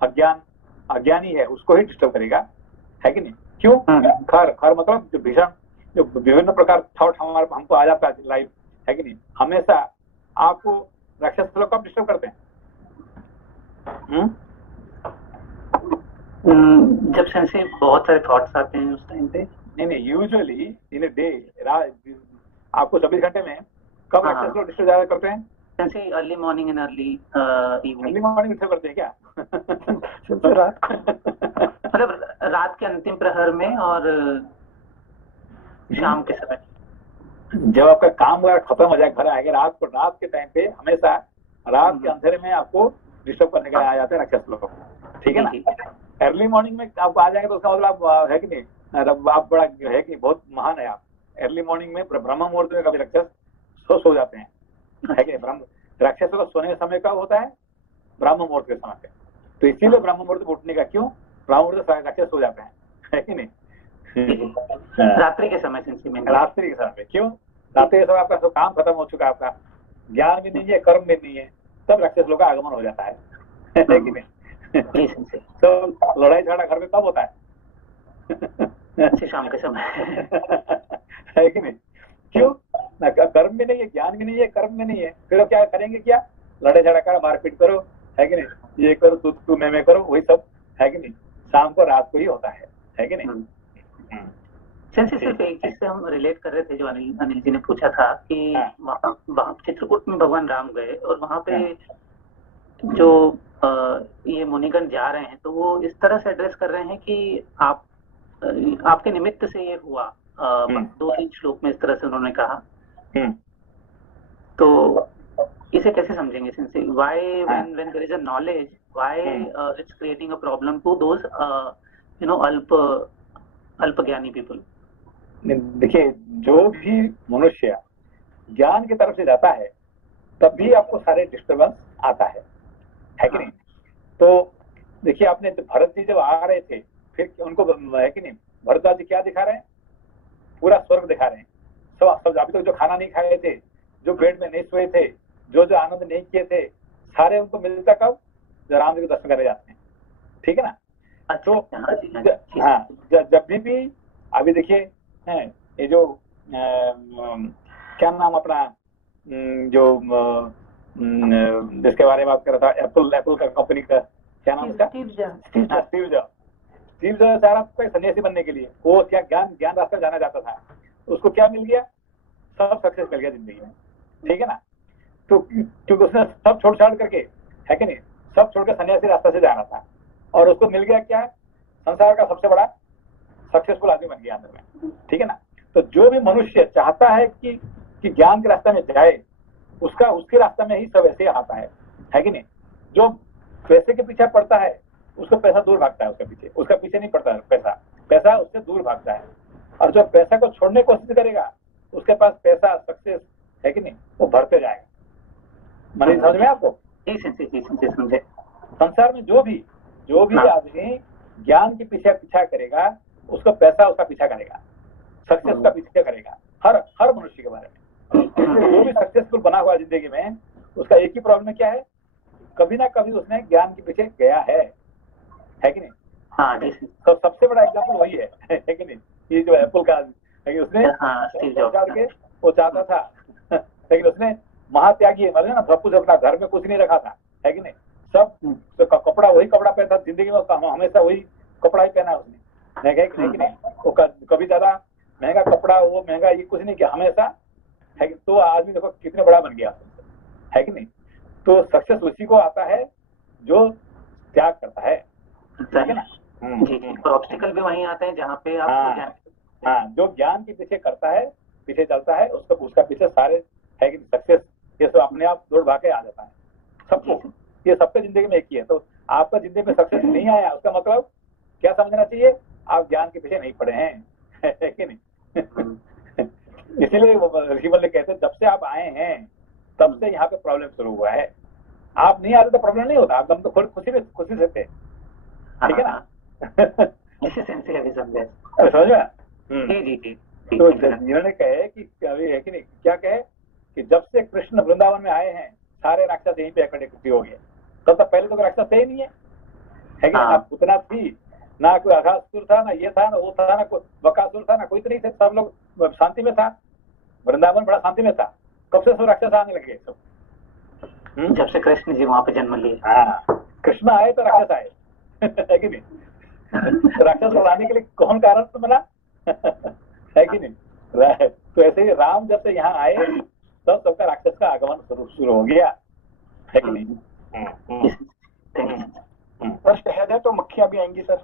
अज्ञानी है उसको ही डिस्टर्ब करेगा, है कि नहीं। क्यों, खर मतलब जो भीषण, जो विभिन्न प्रकार थॉट हमको आ जाता है लाइफ, है कि नहीं, हमेशा आपको राक्षस लोग कब डिस्टर्ब करते हैं, जब सेंसे बहुत सारे थॉट्स आते हैं उस टाइम पे। नहीं, यूजुअली इन ए डे, आपको 24 घंटे में कब राक्षस लोग डिस्टर्ब ज्यादा करते हैं, sensei early morning and early evening. Early morning disturb करते हैं क्या मतलब रात के अंतिम प्रहर में और शाम के समय, जब आपका काम वगैरह खत्म हो जाए, घर आएगा रात के टाइम पे, हमेशा रात के अंधेरे में आपको डिस्टर्ब करने के लिए आ जाते हैं राक्षस लोग, ठीक है ना। अर्ली मॉर्निंग में आपको आ जाएंगे तो उसका मतलब आप है कि नहीं, आप बड़ा है कि बहुत महान है आप। अर्ली मॉर्निंग में ब्रह्म मुहूर्त में कभी राक्षस सो जाते हैं, है कि नहीं। राक्षसों का सोने का समय कब होता है, ब्रह्म मुहूर्त के समय पे। तो इसीलिए ब्रह्म मुहूर्त को उठने का क्यों, ब्रह्म मुहूर्त राक्षस सो जाते हैं, है कि नहीं। रात्रि के समय, रात्रि के समय क्यों, रात्रि के समय आपका सब काम खत्म हो चुका है, आपका ज्ञान भी नहीं है, कर्म भी नहीं है, तब राक्षस लोग का आगमन हो जाता है कि नहीं। तो लड़ाई झगड़ा घर में कब होता है, शाम के समय है कि नहीं। क्यों, ना कर्म भी नहीं है, ज्ञान भी नहीं है, कर्म भी नहीं है, फिर क्या करेंगे, क्या लड़ाई झगड़ा करो, मारपीट करो, है कि नहीं, ये करो तू मैं करो, वही सब, है कि नहीं, शाम को रात को ही होता है कि नहीं। सिर्फ एक चीज से हम रिलेट कर रहे थे, जो अनिल जी ने पूछा था कि वहाँ चित्रकूट में भगवान राम गए और वहाँ पे जो ये मुनिगण जा रहे हैं, तो वो इस तरह से एड्रेस कर रहे हैं कि आपके निमित्त से ये हुआ। 2-3 श्लोक में इस तरह से उन्होंने कहा। तो इसे कैसे समझेंगे, since why when there is a knowledge, why it's creating a problem to those अल्प ज्ञानी पीपल। देखिए, जो भी मनुष्य ज्ञान की तरफ से जाता है तब भी आपको सारे डिस्टर्बेंस आता है कि नहीं। तो देखिए, आपने भरत जी जब आ रहे थे, फिर उनको है कि नहीं, भरद्वाज जी क्या दिखा रहे हैं, पूरा स्वर्ग दिखा रहे हैं। सब अभी तक जो खाना नहीं खाए थे, जो बेड में नहीं सोए थे, जो आनंद नहीं किए थे, सारे उनको मिलता कब, जब राम जी को दर्शन करने जाते हैं, ठीक है ना। तो हाँ, जब भी अभी देखिए, ये जो क्या नाम अपना, जो जिसके बारे में बात कर रहा था, एप्पल का कंपनी का क्या नाम था, स्टीव जॉब्स चाह रहा था सन्यासी बनने के लिए। वो क्या ज्ञान रास्ता जाना चाहता था, उसको क्या मिल गया, सब सक्सेस मिल गया जिंदगी में, ठीक है ना। तो क्योंकि उसने सब छोड़ छाड़ करके, है कि नहीं, सब छोड़कर सन्यासी रास्ता से जा रहा था, और उसको मिल गया क्या, संसार का सबसे बड़ा सक्सेसफुल आदमी बन गया अंदर में, ठीक है ना। तो जो भी मनुष्य चाहता है कि ज्ञान के रास्ते में जाए, उसके रास्ते में ही सब ऐसे आता है कि नहीं। जो पैसे के पीछे पड़ता है उसको पैसा दूर भागता है, उसका पीछे नहीं पड़ता है, पैसा उससे दूर भागता है। और जो पैसा को छोड़ने की कोशिश करेगा, उसके पास पैसा, सक्सेस, है कि नहीं, वो बढ़ते जाएगा। मैंने समझ में आपको समझे। संसार में जो भी आदमी ज्ञान के पीछा करेगा, उसको पैसा उसका पीछा करेगा, सक्सेस का पीछा करेगा, हर मनुष्य के बारे में। जो भी सक्सेसफुल बना हुआ जिंदगी में, उसका एक ही प्रॉब्लम क्या है, कभी ना कभी उसने ज्ञान के पीछे गया है कि नहीं। हाँ, तो सबसे बड़ा एग्जाम्पल वही है कि नहीं। ये जो एप्पल का है कि उसने वो चाहता था, लेकिन उसने महात्यागी है, मतलब ना, सब कुछ अपना घर में कुछ नहीं रखा था, है कि नहीं, सब तो कपड़ा वही कपड़ा पहनता, जिंदगी में हमेशा वही कपड़ा ही पहना उसने, है कि नहीं? वो कभी ज्यादा महंगा कपड़ा, वो महंगा ये कुछ नहीं किया हमेशा, है कि? तो आदमी देखो कितने बड़ा बन गया, है कि नहीं? तो सक्सेस उसी को आता है जो त्याग करता है ना? जी जी। और ऑब्स्टिकल भी वहीं आते हैं जहाँ पे आप हाँ, जो ज्ञान के पीछे करता है, पीछे चलता है, उसका पीछे सारे, है कि सक्सेस ये सब अपने आप दौड़ भाग के आ जाता है सबको। ये सबके जिंदगी में एक ही है। तो आपका जिंदगी में सक्सेस नहीं आया, उसका मतलब क्या समझना चाहिए? आप ज्ञान के पीछे नहीं पड़े हैं, है कि नहीं? इसीलिए ऋषिमल ने कहते हैं जब से आप आए हैं तब से यहाँ पे प्रॉब्लम शुरू हुआ है। आप नहीं आते तो प्रॉब्लम नहीं होता, आप तो खुद खुशी से थे, ठीक है ना? समझ में? जी जी। तो जिन्होंने कहे कि अभी, है कि नहीं, क्या कहे कि जब से कृष्ण वृंदावन में आए हैं सारे राक्षस यहीं पे इकट्ठे हो गए। तब तक पहले तो राक्षस थे ही नहीं है कि ना पुतना थी, ना कोई अघासुर था, ना ये था, ना वो था, ना कोई बकासुर था, ना कोई तो नहीं थे, सब लोग शांति में था, वृंदावन बड़ा शांति में था। कब से सब राक्षस आने लगे सब? जब से कृष्ण जी वहाँ पे जन्म लिए। हाँ, कृष्ण आए तो राक्षस आए, है कि नहीं? राक्षस बनाने के लिए कौन कारण तो बना, है कि नहीं? तो ऐसे ही राम जब से यहाँ आए तब सबका राक्षस का आगमन शुरू हो गया, है कि नहीं? सर शहद है तो मक्खियां भी आएंगी सर।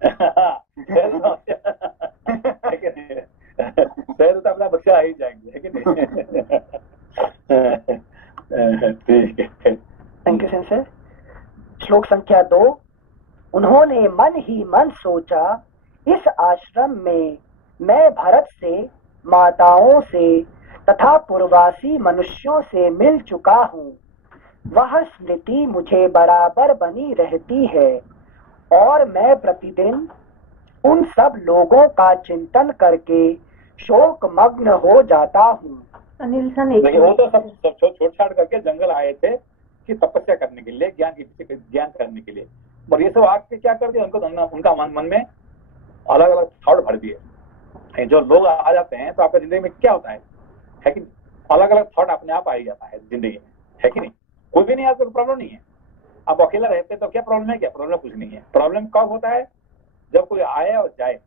शहद तो अपना बच्चा आ ही जाएंगे, है कि नहीं? ठीक है, थैंक यू सर। श्लोक संख्या 2। उन्होंने मन ही मन सोचा, इस आश्रम में मैं भरत से, माताओं से तथा पूर्ववासी मनुष्यों से मिल चुका हूँ। वह स्मृति मुझे बराबर बनी रहती है और मैं प्रतिदिन उन सब लोगों का चिंतन करके शोक मग्न हो जाता हूँ। अनिल सर, वो तो सब छोड़ छाड़ करके जंगल आए थे कि तपस्या करने के लिए, ज्ञान करने के लिए, और ये सब आके क्या कर दिया, उनका मन में अलग अलग थॉट भर दिए। जो लोग आ जाते हैं तो आपकी जिंदगी में क्या होता है कि अलग अलग थॉट अपने आप आ ही जाता है जिंदगी में, है कि नहीं? कोई भी नहीं आता तो प्रॉब्लम नहीं है। आप अकेला रहते तो क्या प्रॉब्लम है? क्या प्रॉब्लम? कुछ नहीं है। प्रॉब्लम कब होता है? जब कोई आए और जाए,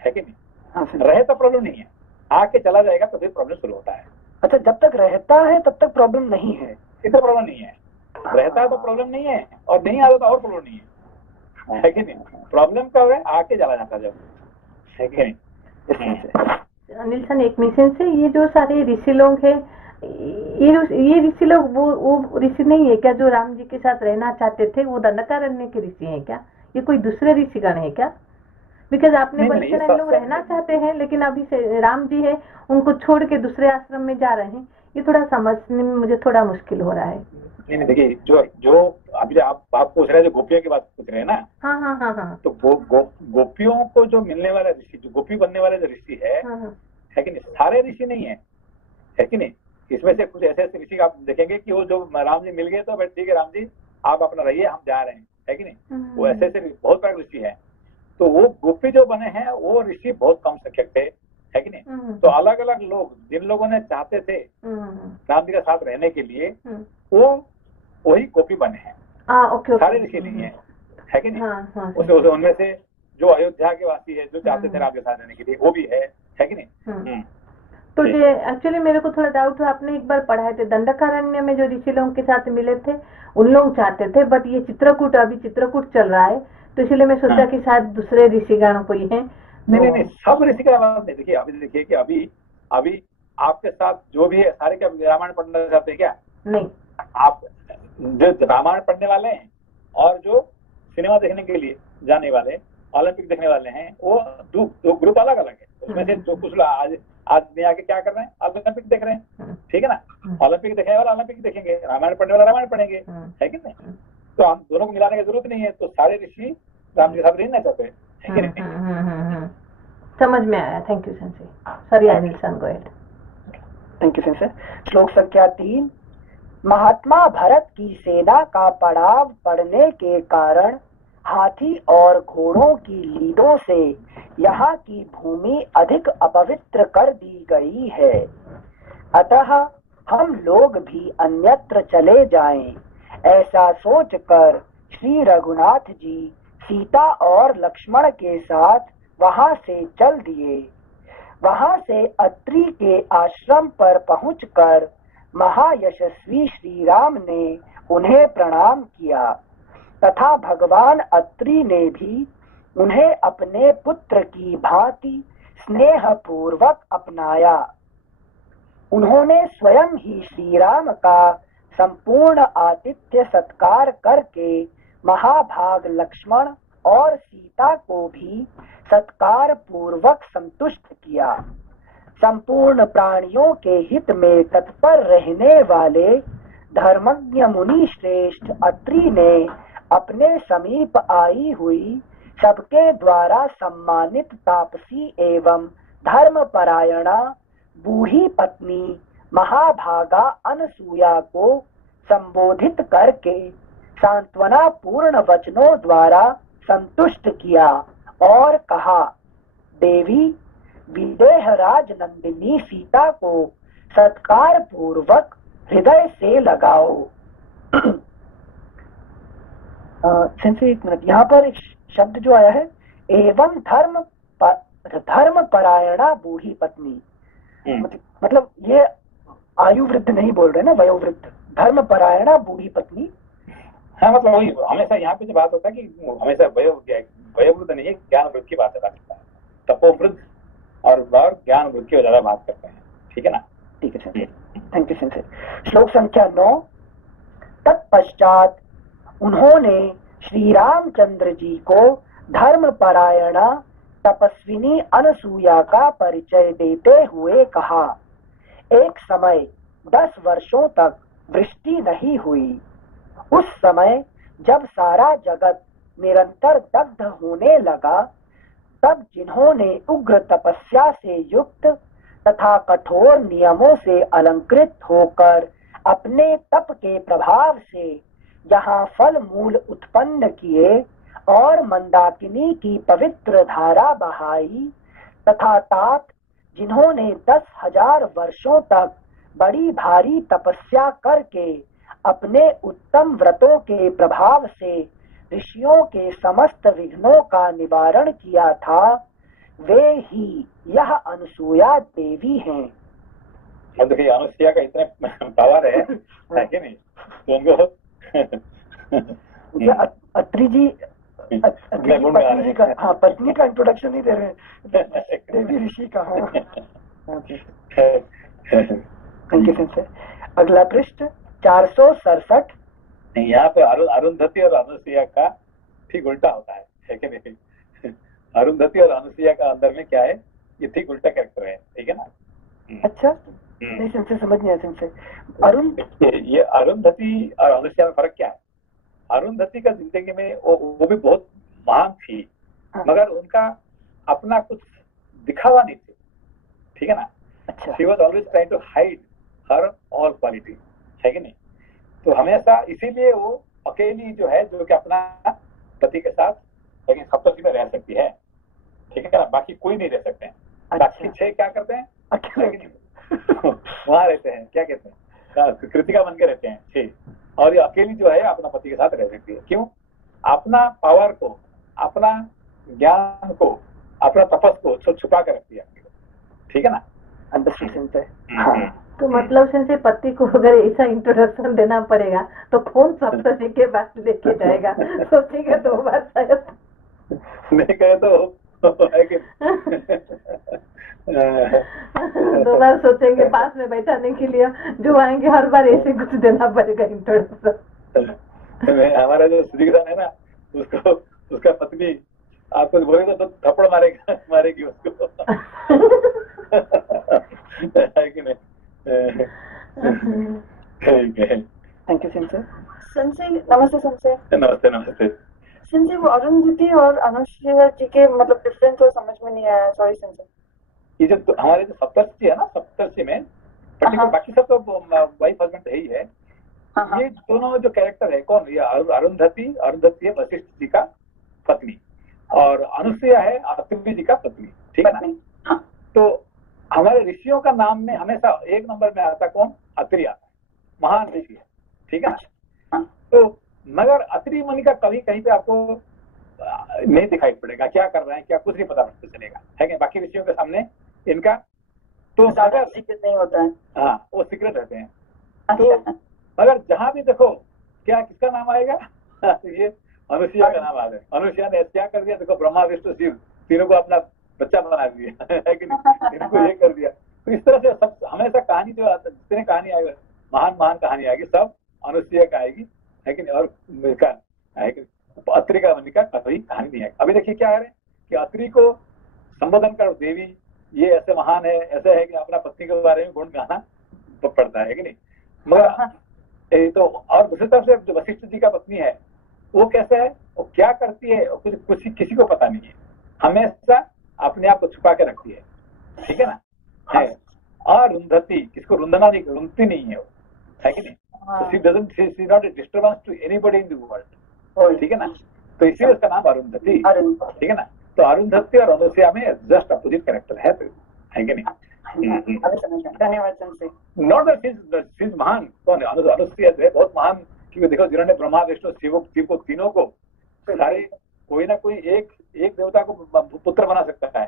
है कि नहीं? रहे तो प्रॉब्लम नहीं है, आके चला जाएगा तो फिर प्रॉब्लम शुरू होता है। अच्छा, जब तक रहता है तब तक प्रॉब्लम नहीं है? इतना प्रॉब्लम नहीं है। रहता है तो प्रॉब्लम नहीं है, और नहीं आता तो और प्रॉब्लम नहीं है कि नहीं? प्रॉब्लम कब है? आके चला जाता जब, है कि नहीं? अनिल सर, एक मिशन से ये जो सारे ऋषि लोग हैं, ये ऋषि लोग वो ऋषि नहीं है क्या जो राम जी के साथ रहना चाहते थे? वो दंडकारण्य के ऋषि हैं क्या? ये कोई दूसरे ऋषिगण है क्या? बिकॉज आपने बोला लोग रहना चाहते हैं लेकिन अभी से राम जी है उनको छोड़ के दूसरे आश्रम में जा रहे हैं। ये थोड़ा समझने में मुझे थोड़ा मुश्किल हो रहा है। नहीं देखिए, जो अभी आप पूछ रहे हैं, जो गोपियों की बात पूछ रहे हैं ना? हाँ। तो गोपियों को जो मिलने वाला ऋषि, जो गोपी बनने वाले जो ऋषि है कि नहीं? सारे ऋषि नहीं है कि नहीं? इसमें से कुछ ऐसे ऋषि आप देखेंगे कि वो जो राम जी मिल गए तो ठीक है राम जी आप अपना रहिए, हम जा रहे हैं, है कि नहीं? वो ऐसे बहुत सारे ऋषि है। तो वो गोपी जो बने हैं वो ऋषि बहुत कम संख्यक थे, है कि नहीं? तो अलग अलग लोग, जिन लोगों ने चाहते थे राम जी के साथ रहने के लिए, वो वही गोपी बने हैं। सारे ऋषि नहीं है कि नहीं? उनमें से जो अयोध्या के वासी है, जो चाहते थे राम के साथ रहने के लिए, वो भी है कि नहीं? तो ये एक्चुअली मेरे को थोड़ा डाउट है, आपने एक बार पढ़ाए थे दंडकारण्य में जो ऋषि लोगों के साथ मिले थे उन लोग चाहते थे, बट ये चित्रकूट, अभी चित्रकूट चल रहा है तो इसलिए मैं सोचा कि शायद दूसरे ऋषिगण कोई है। नहीं, सब ऋषि का बात नहीं। देखिए, अभी देखिए कि अभी आपके साथ जो भी है सारे क्या रामायण पढ़ना चाहते हैं क्या? नहीं, आप जो रामायण पढ़ने वाले हैं और जो सिनेमा देखने के लिए जाने वाले, ओलंपिक देखने वाले हैं, वो दो ग्रुप अलग अलग है। उसमें से जो कुछ आज में आके क्या कर रहे हैं? ओलंपिक देख रहे हैं, ठीक है ना? ओलंपिक देखने वाला ओलंपिक देखेंगे, रामायण पढ़ने वाला रामायण पढ़ेंगे, है कि नहीं? तो हम दोनों को मिलाने की जरूरत नहीं है। तो सारे ऋषि राम जी के साथ रहना चाहते हैं। समझ में आया। Thank you sensei. Sorry Anil son, go ahead. Thank you sensei. श्लोक संख्या 3। महात्मा भरत की सेना का पड़ाव पड़ने के कारण हाथी और घोड़ों की लीदों से यहाँ की भूमि अधिक अपवित्र कर दी गई है। अतः हम लोग भी अन्यत्र चले जाएं, ऐसा सोचकर श्री रघुनाथ जी सीता और लक्ष्मण के साथ वहां से चल दिए। वहां से अत्रि के आश्रम पर पहुंचकर महायशस्वी श्री राम ने उन्हें प्रणाम किया तथा भगवान अत्रि ने भी उन्हें अपने पुत्र की भांति स्नेह पूर्वक अपनाया। उन्होंने स्वयं ही श्री राम का संपूर्ण आतिथ्य सत्कार करके महाभाग लक्ष्मण और सीता को भी सत्कार पूर्वक संतुष्ट किया। संपूर्ण प्राणियों के हित में तत्पर रहने वाले धर्मज्ञ मुनि श्रेष्ठ अत्रि ने अपने समीप आई हुई सबके द्वारा सम्मानित तापसी एवं धर्मपरायणा बूढ़ी पत्नी महाभागा अनसूया को संबोधित करके सांत्वना पूर्ण वचनों द्वारा संतुष्ट किया और कहा, देवी, विदेहराज नंदिनी सीता को सत्कार पूर्वक हृदय से लगाओ। सेंसे एक मिनट, यहाँ पर एक शब्द जो आया है, एवं धर्म परायणा बूढ़ी पत्नी, मतलब ये आयु वृद्ध नहीं बोल रहे ना, वयोवृद्ध, धर्म परायणा बूढ़ी पत्नी। हाँ, मतलब वही हमेशा यहाँ पे जो बात होता है कि हमेशा वयोवृद्ध नहीं है, ज्ञान वृद्ध की बात है। तपोवृद्ध और ज्ञान वृद्ध की ज्यादा बात करते हैं, ठीक है ना? ठीक है, थैंक यू सेंसे। श्लोक संख्या 9। तत्पश्चात उन्होंने श्री रामचंद्र जी को धर्मपरायणा तपस्विनी अनसूया का परिचय देते हुए कहा, एक समय 10 वर्षों तक वृष्टि नहीं हुई। उस समय जब सारा जगत निरंतर दग्ध होने लगा, तब जिन्होंने उग्र तपस्या से युक्त तथा कठोर नियमों से अलंकृत होकर अपने तप के प्रभाव से यहाँ फल मूल उत्पन्न किए और मंदाकिनी की पवित्र धारा बहाई, तथा तात जिन्होंने 10,000 वर्षों तक बड़ी भारी तपस्या करके अपने उत्तम व्रतों के प्रभाव से ऋषियों के समस्त विघ्नों का निवारण किया था, वे ही यह अनसूया देवी हैं। मतलब ये अनसूया का इतना पावर है कि नहीं? तो उनको अत्रि जी पत्नी जी का, हाँ, पत्नी का इंट्रोडक्शन नहीं दे रहे हैं, देवी ऋषि का। हाँ, थैंक यू सेंसे। अगला पृष्ठ 467। यहाँ पे अरुंधति और अनुसुईया का ठीक उल्टा होता है कि नहीं? अरुंधति और अनुसुईया का अंदर में क्या है, ये ठीक उल्टा कैरेक्टर है, ठीक है ना? अच्छा, नहीं सेंसे, समझ नहीं आया सेंसे। ये अरुंधति और अनुसुईया में फर्क क्या है? अरुंधति का जिंदगी में वो भी बहुत महान थी, मगर उनका अपना कुछ दिखावा नहीं थी, ठीक है ना? अच्छा, she was always trying to hide her all quality, है कि नहीं? तो हमेशा इसीलिए वो अकेली जो है, जो कि अपना पति के साथ लेकिन सप्तर्षि में रह सकती है, ठीक है ना? बाकी कोई नहीं रह सकते हैं। बाकी 6 क्या करते हैं? वहां रहते हैं, क्या कहते हैं, कृतिका बन के रहते हैं 6, और ये अकेली जो है अपना पति के साथ रह सकती है। क्यों? अपना पावर को, अपना ज्ञान को, अपना तपस को छुपा कर रखती है, ठीक है ना? हाँ, तो मतलब से पति को अगर ऐसा इंट्रोडक्शन देना पड़ेगा तो कौन सप्तर्षि के पास लेके जाएगा? सोचेगा 2 बार शायद नहीं कहे तो है कि 2 बार सोचेंगे पास में बैठाने के लिए, जो आएंगे हर बार ऐसे कुछ देना पड़ेगा इंट्रोडक्शन। हमारा जो श्रीकृष्ण है ना, उसको उसका पत्नी आपको बोलेगा तो थप्पड़ मारेगी उसको, है कि नहीं? ठीक है, थैंक यू सेंसे। सेंसे, नमस्ते सेंसे। नमस्ते नमस्ते सेंसे, वो अरुंधति और अनुसुईया जी के मतलब डिफरेंस तो समझ में नहीं आया, सॉरी सेंसे। ये जो हमारे जो सप्तर्षि है ना, सप्तर्षि में पर्टिकुलर, बाकी सब तो वाइफ हस्बैंड है ही है। ये दोनों जो कैरेक्टर है, कौन? ये अरुंधति है वशिष्ठ जी का पत्नी, और अनुसुईया है अत्रि जी का पत्नी, ठीक है ना? तो हमारे ऋषियों का नाम में हमेशा 1 नंबर में आता कौन? अत्रि आता है, महान ऋषि है, ठीक है ना? तो मगर अत्रि मुनि का कभी कहीं पे आपको नहीं दिखाई पड़ेगा, क्या कर रहे हैं क्या कुछ नहीं पता चलेगा, है कि बाकी ऋषियों के सामने इनका तो ज्यादा सीक्रेट नहीं होता है। हाँ वो सीक्रेट रहते हैं। अच्छा। तो मगर जहां भी देखो क्या किसका नाम आएगा ये अनुसुईया का नाम आ रहा है। अनुसुईया ने क्या कर दिया, देखो ब्रह्मा विष्णु शिव तीनों को अपना बच्चा बना दिया है कि नहीं, इनको ये कर दिया। तो इस तरह से सब हमेशा कहानी जो जितने कहानी आएगी महान महान कहानी आएगी सब अनुसुईया का आएगी, है कि नहीं, और अत्रि का मुनि का कभी कहानी नहीं आएगी। अभी देखिए क्या है कि अत्रि को संबोधन कर देवी ये ऐसे महान है, ऐसे है कि अपना पत्नी के बारे में गुण गाना पड़ता है कि नहीं। मगर तो और दूसरी तरफ से जो वशिष्ठ जी का पत्नी है वो कैसे है, वो क्या करती है, कुछ किसी को पता नहीं है, हमेशा अपने आप को छुपा के रखती है, ठीक है ना। है और रुंधती, किसको रुंधना नहीं, रुंधती नहीं है वो, है कि नहीं। So she doesn't, she is not a disturbance to anybody in the world, ठीक है ना। तो इसीलिए उसका नाम अरुंधति, ठीक है ना। तो अरुंधति और अनुसुईया में जस्ट अपोजिट कैरेक्टर है, तो है कि नहीं। धन्यवाद संसे। नॉट दैट महान कौन है, अनुसुईया जो है बहुत महान, क्योंकि देखो जिन्होंने ब्रह्मा विष्णु शिव को तीनों को सारे कोई ना कोई एक देवता को पुत्र बना सकता है,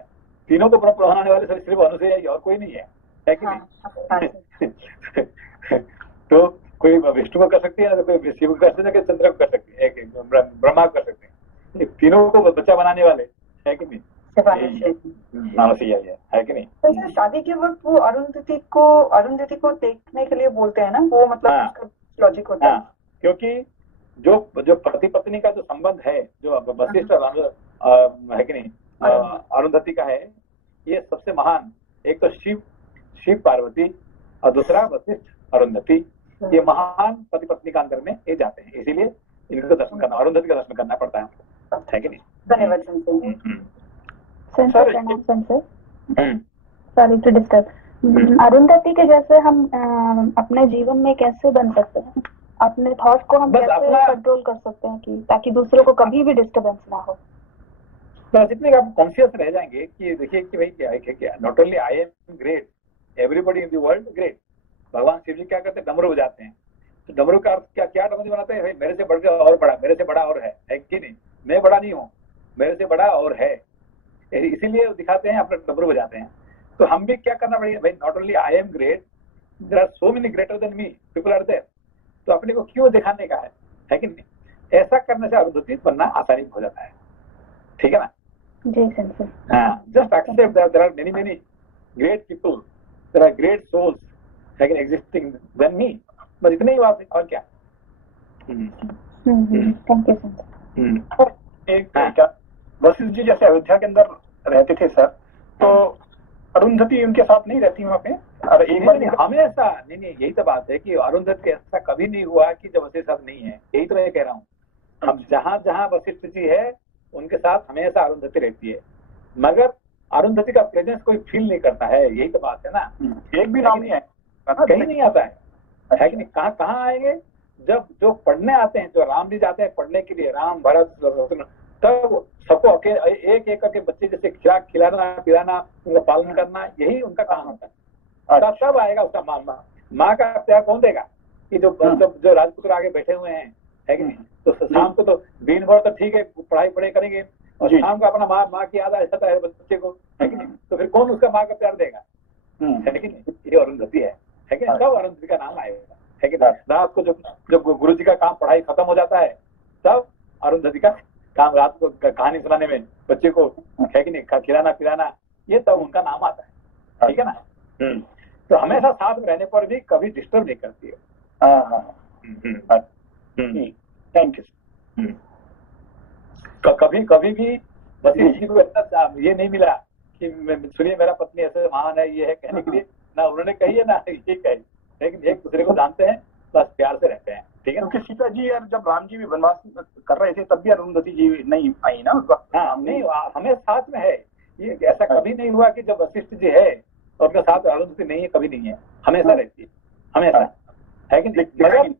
तीनों को बनाने वाले सिर्फ अनुसुईया ही और कोई नहीं है कि नहीं। तो कोई विष्णु को कर सकती है ना, तो कोई शिव को कर सकते हैं, चंद्र को कर सकती है, एक ब्रह्मा को कर सकते हैं, तीनों को बच्चा बनाने वाले है कि नहीं, अनुसुईया है कि नहीं। तो शादी के वक्त वो अरुंधति को देखने के लिए बोलते हैं ना, वो मतलब लॉजिक होता है। क्योंकि जो पति पत्नी का जो संबंध है, जो वशिष्ठ है कि नहीं, अरुंधति का है, ये सबसे महान, एक तो शिव पार्वती और दूसरा वशिष्ठ अरुंधति, ये महान पति पत्नी का अंदर में ये जाते हैं, इसीलिए इनको दर्शन करना, अरुंधति का दर्शन करना पड़ता है कि नहीं। धन्यवाद सॉरी टू डिस्टर्ब। अरुंधति के जैसे हम अपने जीवन में कैसे बन सकते हैं, अपने थॉट को हम कैसे कंट्रोल कर सकते हैं कि ताकि दूसरों को कभी भी डिस्टर्बेंस ना हो। तो जितने आप कॉन्शियस रह जाएंगे कि देखिए कि भाई क्या not only I am great, everybody in the world great. भगवान शिव जी क्या करते हैं, डमरू बजाते हैं, तो डमरू का अर्थ क्या डमरू बनाते हैं, भाई मेरे से बढ़कर और बड़ा, मेरे से बड़ा और है कि नहीं, मैं बड़ा नहीं हूँ, मेरे से बड़ा और है, इसीलिए दिखाते हैं, अपने डमरू बजाते हैं। तो हम भी क्या करना पड़ेगा, भाई not only I am great, there are so many greater than me people are there, तो अपने को क्यों दिखाने का है कि नहीं। ऐसा करने से अरुंधति बनना आसानी हो जाता है, ठीक है ना। जी सर। हाँ, just accept that there are many great people, there are great souls existing than me, बस इतने ही बात है, और क्या। Thank you sir. एक वशिष्ठ जी जैसे अयोध्या के अंदर रहते थे सर, तो अरुंधति उनके साथ नहीं रहती वहाँ पे, और एक बार हमेशा नहीं, यही तो बात है कि अरुंधति ऐसा कभी नहीं हुआ कि जब वशिष्ठ साथ नहीं है, यही तो मैं कह रहा हूँ। हम जहाँ जहाँ वशिष्ठ जी है उनके साथ हमेशा अरुंधति रहती है, मगर अरुंधति का प्रेजेंस कोई फील नहीं करता है, यही तो बात है ना। एक भी नाम नहीं है, कहीं नहीं आता है कि नहीं। कहाँ आएंगे, जब जो पढ़ने आते हैं, जो राम जी जाते हैं पढ़ने के लिए, राम भरत तब सबको एक एक करके बच्चे जैसे खिलाना पिलाना, उनका पालन करना, यही उनका काम होता है। तब आएगा उसका माँ का प्यार कौन देगा, कि जो राजपुत्र आगे बैठे हुए हैं, है कि नहीं। तो शाम को तो दिन भर तो ठीक है पढ़ाई करेंगे, और शाम को अपना माँ की याद आ जाता है बच्चे को, है कि नहीं। तो फिर कौन उसका माँ का प्यार देगा, है कि नहीं। ये अरुंधति है कि नहीं, तब अरुंधति का नाम आएगा, है कि नहीं। रात को जब गुरु जी का काम पढ़ाई खत्म हो जाता है, तब अरुंधति का काम रात को कहानी सुनाने में बच्चे को, है कि नहीं, खिलाना पिलाना, ये तब उनका नाम आता है, ठीक है ना। तो हमेशा साथ में रहने पर भी कभी डिस्टर्ब नहीं करती है। Thank you. कभी भी वशिष्ठ जी को ये नहीं मिला कि सुनिए मेरा पत्नी ऐसे महान है, ये है कहने के लिए, ना उन्होंने कही है ना ये कही, लेकिन एक दूसरे को जानते हैं, बस प्यार से रहते हैं, ठीक है। क्योंकि सीता जी यार जब राम जी भी वनवास कर रहे थे तब भी अरुंधति जी नहीं आई ना उस वक्त। हाँ नहीं, हमें साथ में है, ये ऐसा कभी नहीं हुआ कि जब वशिष्ठ जी है और उनके साथ अरुंधति नहीं है, कभी नहीं है, हमेशा रहती है, हमेशा, है कि नहीं।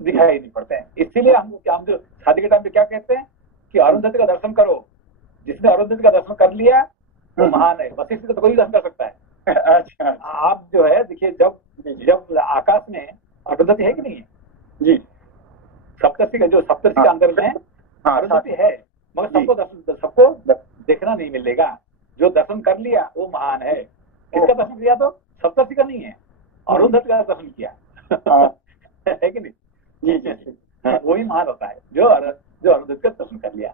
दिखाई नहीं पड़ते हैं, इसीलिए हम जो शादी के टाइम पे क्या कहते हैं कि अरुंधति का दर्शन करो, जिसने अरुंधति का दर्शन कर लिया वो महान है, वशिष्ठ का तो कोई दर्शन कर सकता है। अच्छा, आप जो है देखिए, जब आकाश में अरुंधति है कि नहीं है जी, सप्तर्षि का जो सप्तर्षि का अंदर में अरुंधति है, मगर सबको देखना नहीं मिलेगा। जो दर्शन कर लिया वो महान है। किसका दर्शन किया? तो सप्तर्षि का नहीं है, अरुंधति का दर्शन किया है कि नहीं? वही महान होता है जो अरुंधति का दर्शन कर लिया,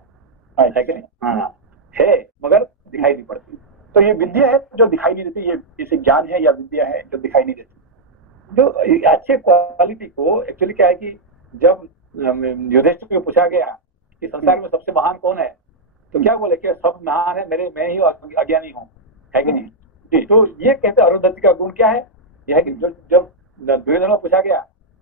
है कि नहीं? हाँ है, मगर दिखाई नहीं पड़ती। तो ये विद्या है जो दिखाई नहीं देती, ये इसे ज्ञान है या विद्या है जो दिखाई नहीं देती? जो अच्छे क्वालिटी को एक्चुअली क्या है कि जब युधिष्ठिर को पूछा गया कि संसार में सबसे महान कौन है, तो क्या बोले कि सब महान है, मैं ही अज्ञानी हूँ, है कि नहीं? तो ये कहते अरुंधति का गुण क्या है? यह है कि जब दुर्योधन को पूछा गया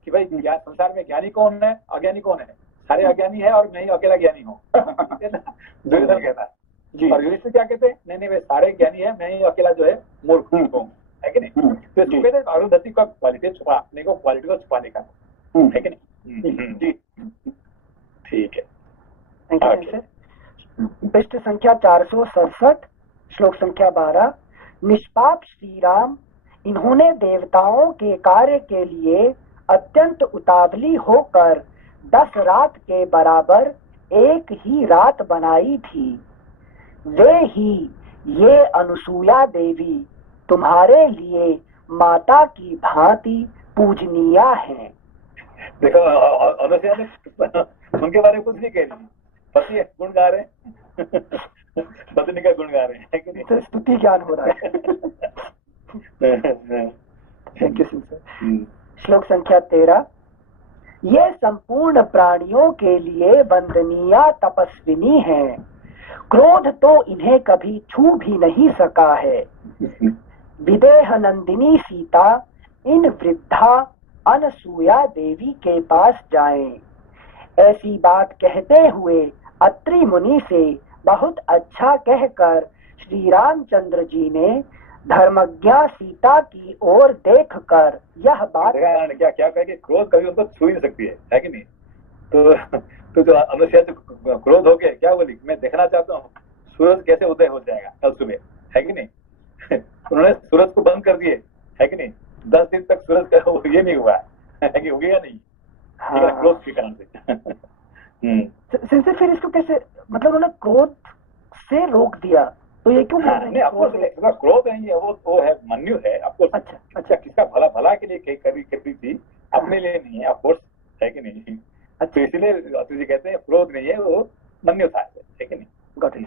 कि भाई संसार में ज्ञानी कौन है, अज्ञानी कौन है? सारे अज्ञानी है और मैं ही अकेला ज्ञानी हूँ दुर्योधन कहता है। और युधिष्ठिर क्या कहते हैं? नहीं वे सारे ज्ञानी है, मैं ही अकेला जो है मूर्ख हूँ, है कि नहीं? तो इसको कहते हैं अरुंधति का क्वालिटी छुपाने को, क्वालिटी को छुपाने का, है कि नहीं? जी ठीक है। पृष्ठ संख्या 467, श्लोक संख्या 12। निष्पाप श्री राम, इन्होंने देवताओं के कार्य के लिए अत्यंत उतावली होकर 10 रात के बराबर एक ही रात बनाई थी। वे ही ये अनुसूया देवी तुम्हारे लिए माता की भांति पूजनीय हैं। देखो अनुसूया ने उनके बारे में कुछ नहीं कह रही, पति गुण गा रहे हैं पत्नी का गुण गा रहे हैं, कि नहीं? तो स्तुति ज्ञान हो रहा है। Thank you sir. श्लोक संख्या 13। ये संपूर्ण प्राणियों के लिए वंदनीय तपस्विनी हैं, क्रोध तो इन्हें कभी छू भी नहीं सका है। विदेह नंदिनी सीता इन वृद्धा अनसूया देवी के पास जाएं। ऐसी बात कहते हुए अत्रि मुनि से बहुत अच्छा कहकर श्री रामचंद्र जी ने धर्मज्ञा सीता की ओर देखकर यह बात क्या क्या कहे कि क्रोध कभी उनको छू ही नहीं सकती है कि नहीं? तो जो अनुसूया से क्रोध हो गया, क्या बोली? मैं देखना चाहता हूँ सूरज कैसे उदय हो जाएगा कल सुबह, है कि नहीं? उन्होंने सूरज को बंद कर दिए, है कि नहीं? 10 दिन तक सूरज का ये नहीं हुआ है कि हो गया नहीं? हाँ। क्रोध के कारण से फिर इसको कैसे, मतलब उन्होंने क्रोध से रोक दिया, तो ये क्यों? नहीं, क्रोध नहीं है, वो है मन्यु है आपको। अच्छा किसका भला के लिए करती थी, अपने लिए नहीं है, ऑफकोर्स, है कि नहीं? तो इसलिए अतुल जी कहते हैं क्रोध नहीं है, वो मन्यु था, है कि नहीं? Got it.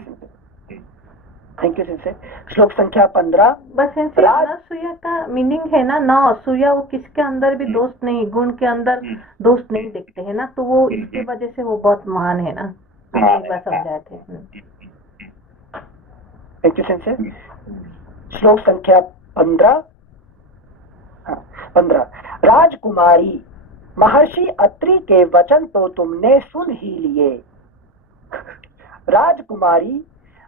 थैंक यू सिंसे। श्लोक संख्या 15। बस अनसूया का मीनिंग है ना, न असूया, वो किसके अंदर भी दोष नहीं, गुण के अंदर दोष नहीं दिखते है ना, तो वो इसकी वजह से वो बहुत महान है ना, एक बार समझाए थे। थैंक यू सिंसे। श्लोक संख्या 15। 15। राजकुमारी, महर्षि अत्रि के वचन तो तुमने सुन ही लिए। राजकुमारी,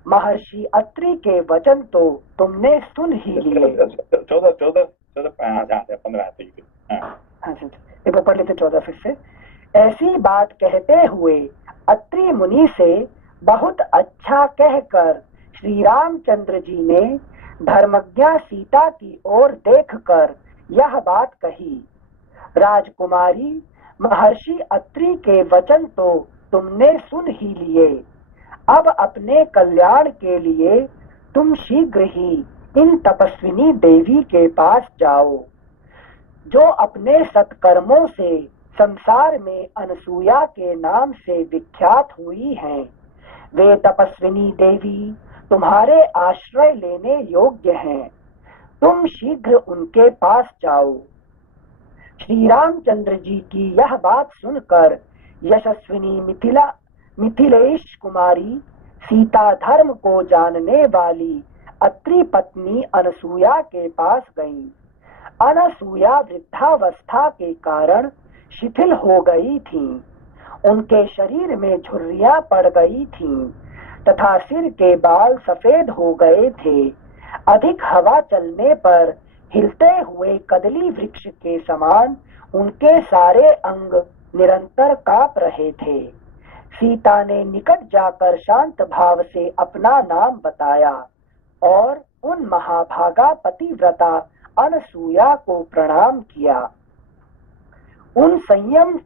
महर्षि अत्रि के वचन तो तुमने सुन ही लिए। 14 एक बार पढ़ लेते 14 फिर से। ऐसी बात कहते हुए अत्रि मुनि से बहुत अच्छा कहकर श्री रामचंद्र जी ने धर्मज्ञा सीता की ओर देखकर यह बात कही। राजकुमारी, महर्षि अत्रि के वचन तो तुमने सुन ही लिए। अब अपने कल्याण के लिए तुम शीघ्र ही इन तपस्विनी देवी के पास जाओ, जो अपने सत्कर्मों से संसार में अनसूया के नाम से विख्यात हुई हैं। वे तपस्विनी देवी तुम्हारे आश्रय लेने योग्य हैं, तुम शीघ्र उनके पास जाओ। श्री रामचंद्र जी की यह बात सुनकर यशस्विनी मिथिलेश कुमारी, सीता धर्म को जानने वाली अत्रि पत्नी अनसूया के पास गई। अनसूया वृद्धावस्था के कारण शिथिल हो गई थीं, उनके शरीर में झुर्रियां पड़ गई थीं तथा सिर के बाल सफेद हो गए थे। अधिक हवा चलने पर हिलते हुए कदली वृक्ष के समान उनके सारे अंग निरंतर कांप रहे थे। सीता ने निकट जाकर शांत भाव से अपना नाम बताया और उन महाभागा पतिव्रता अनसूया को प्रणाम किया। उन संयम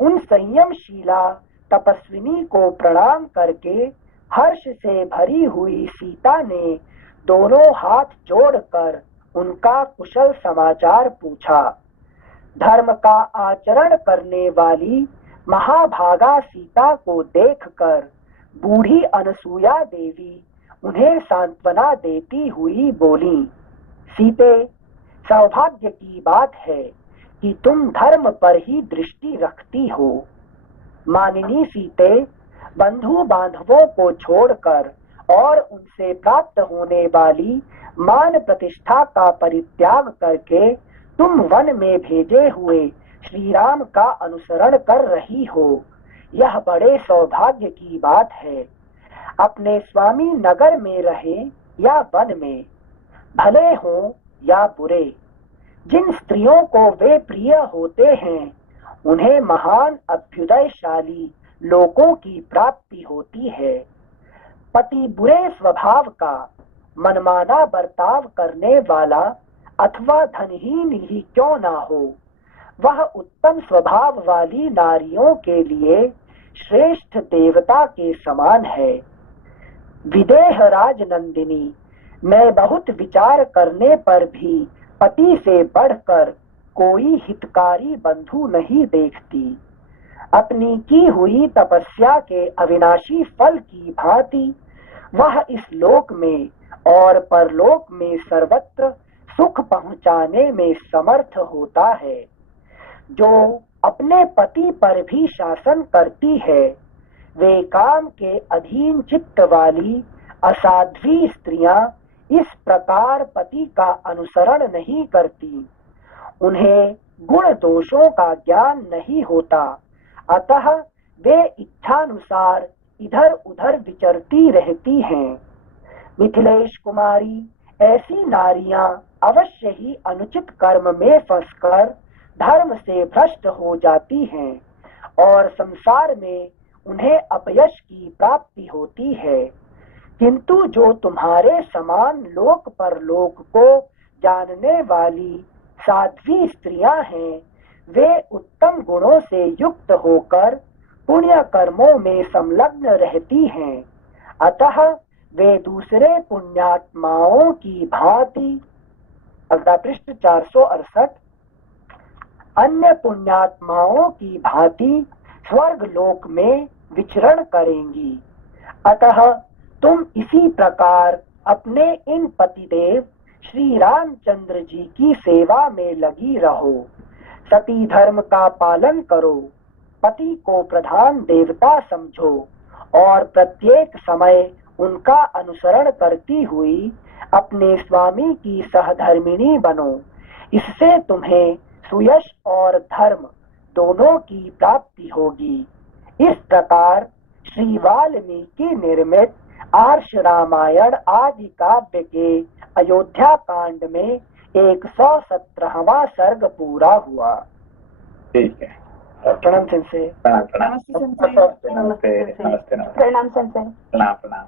उन संयमशीला तपस्विनी को प्रणाम करके हर्ष से भरी हुई सीता ने दोनों हाथ जोड़कर उनका कुशल समाचार पूछा। धर्म का आचरण करने वाली महाभागा सीता को देखकर बूढ़ी अनसुया देवी उन्हें सांत्वना देती हुई बोली, सीते, सौभाग्य की बात है कि तुम धर्म पर ही दृष्टि रखती हो। मानिनी सीते, बंधु बांधवों को छोड़कर और उनसे प्राप्त होने वाली मान प्रतिष्ठा का परित्याग करके तुम वन में भेजे हुए श्री राम का अनुसरण कर रही हो। यह बड़े सौभाग्य की बात है। अपने स्वामी नगर में रहे या वन में, भले हो या बुरे, जिन स्त्रियों को वे प्रिय होते हैं उन्हें महान अभ्युदयशाली लोकों की प्राप्ति होती है। पति बुरे स्वभाव का, मनमाना बर्ताव करने वाला अथवा धनहीन ही क्यों ना हो, वह उत्तम स्वभाव वाली नारियों के लिए श्रेष्ठ देवता के समान है। विदेह राज नंदिनी, मैं बहुत विचार करने पर भी पति से बढ़कर कोई हितकारी बंधु नहीं देखती। अपनी की हुई तपस्या के अविनाशी फल की भांति वह इस लोक में और परलोक में सर्वत्र सुख पहुंचाने में समर्थ होता है। जो अपने पति पर भी शासन करती है, वे काम के अधीन चित्त वाली असाध्वी स्त्रियां इस प्रकार पति का अनुसरण नहीं करती। उन्हें गुण दोषों का ज्ञान नहीं होता, अतः वे इच्छानुसार इधर उधर विचरती रहती हैं। मिथिलेश कुमारी, ऐसी नारियां अवश्य ही अनुचित कर्म में फंसकर धर्म से भ्रष्ट हो जाती हैं और संसार में उन्हें अपयश की प्राप्ति होती है। किंतु जो तुम्हारे समान लोक परलोक को जानने वाली साध्वी स्त्रियां हैं, वे उत्तम गुणों से युक्त होकर पुण्य कर्मों में संलग्न रहती हैं। अतः वे दूसरे पुण्यात्माओं की भांति, अगला पृष्ठ 468, अन्य पुण्यात्माओं की भांति स्वर्ग लोक में विचरण करेंगी। अतः तुम इसी प्रकार अपने इन पतिदेव श्री रामचंद्र जी की सेवा में लगी रहो। सती धर्म का पालन करो, पति को प्रधान देवता समझो और प्रत्येक समय उनका अनुसरण करती हुई अपने स्वामी की सहधर्मिणी बनो। इससे तुम्हें सुयश और धर्म दोनों की प्राप्ति होगी। इस प्रकार श्री वाल्मीकि निर्मित आर्ष रामायण आदि काव्य के अयोध्या कांड में 117वां सर्ग पूरा हुआ। ठीक है, प्रणाम सिंह से। प्रणाम प्रणाम नमस्ते। नमस्ते नमस्ते प्रणाम संजय। प्रणाम प्रणाम।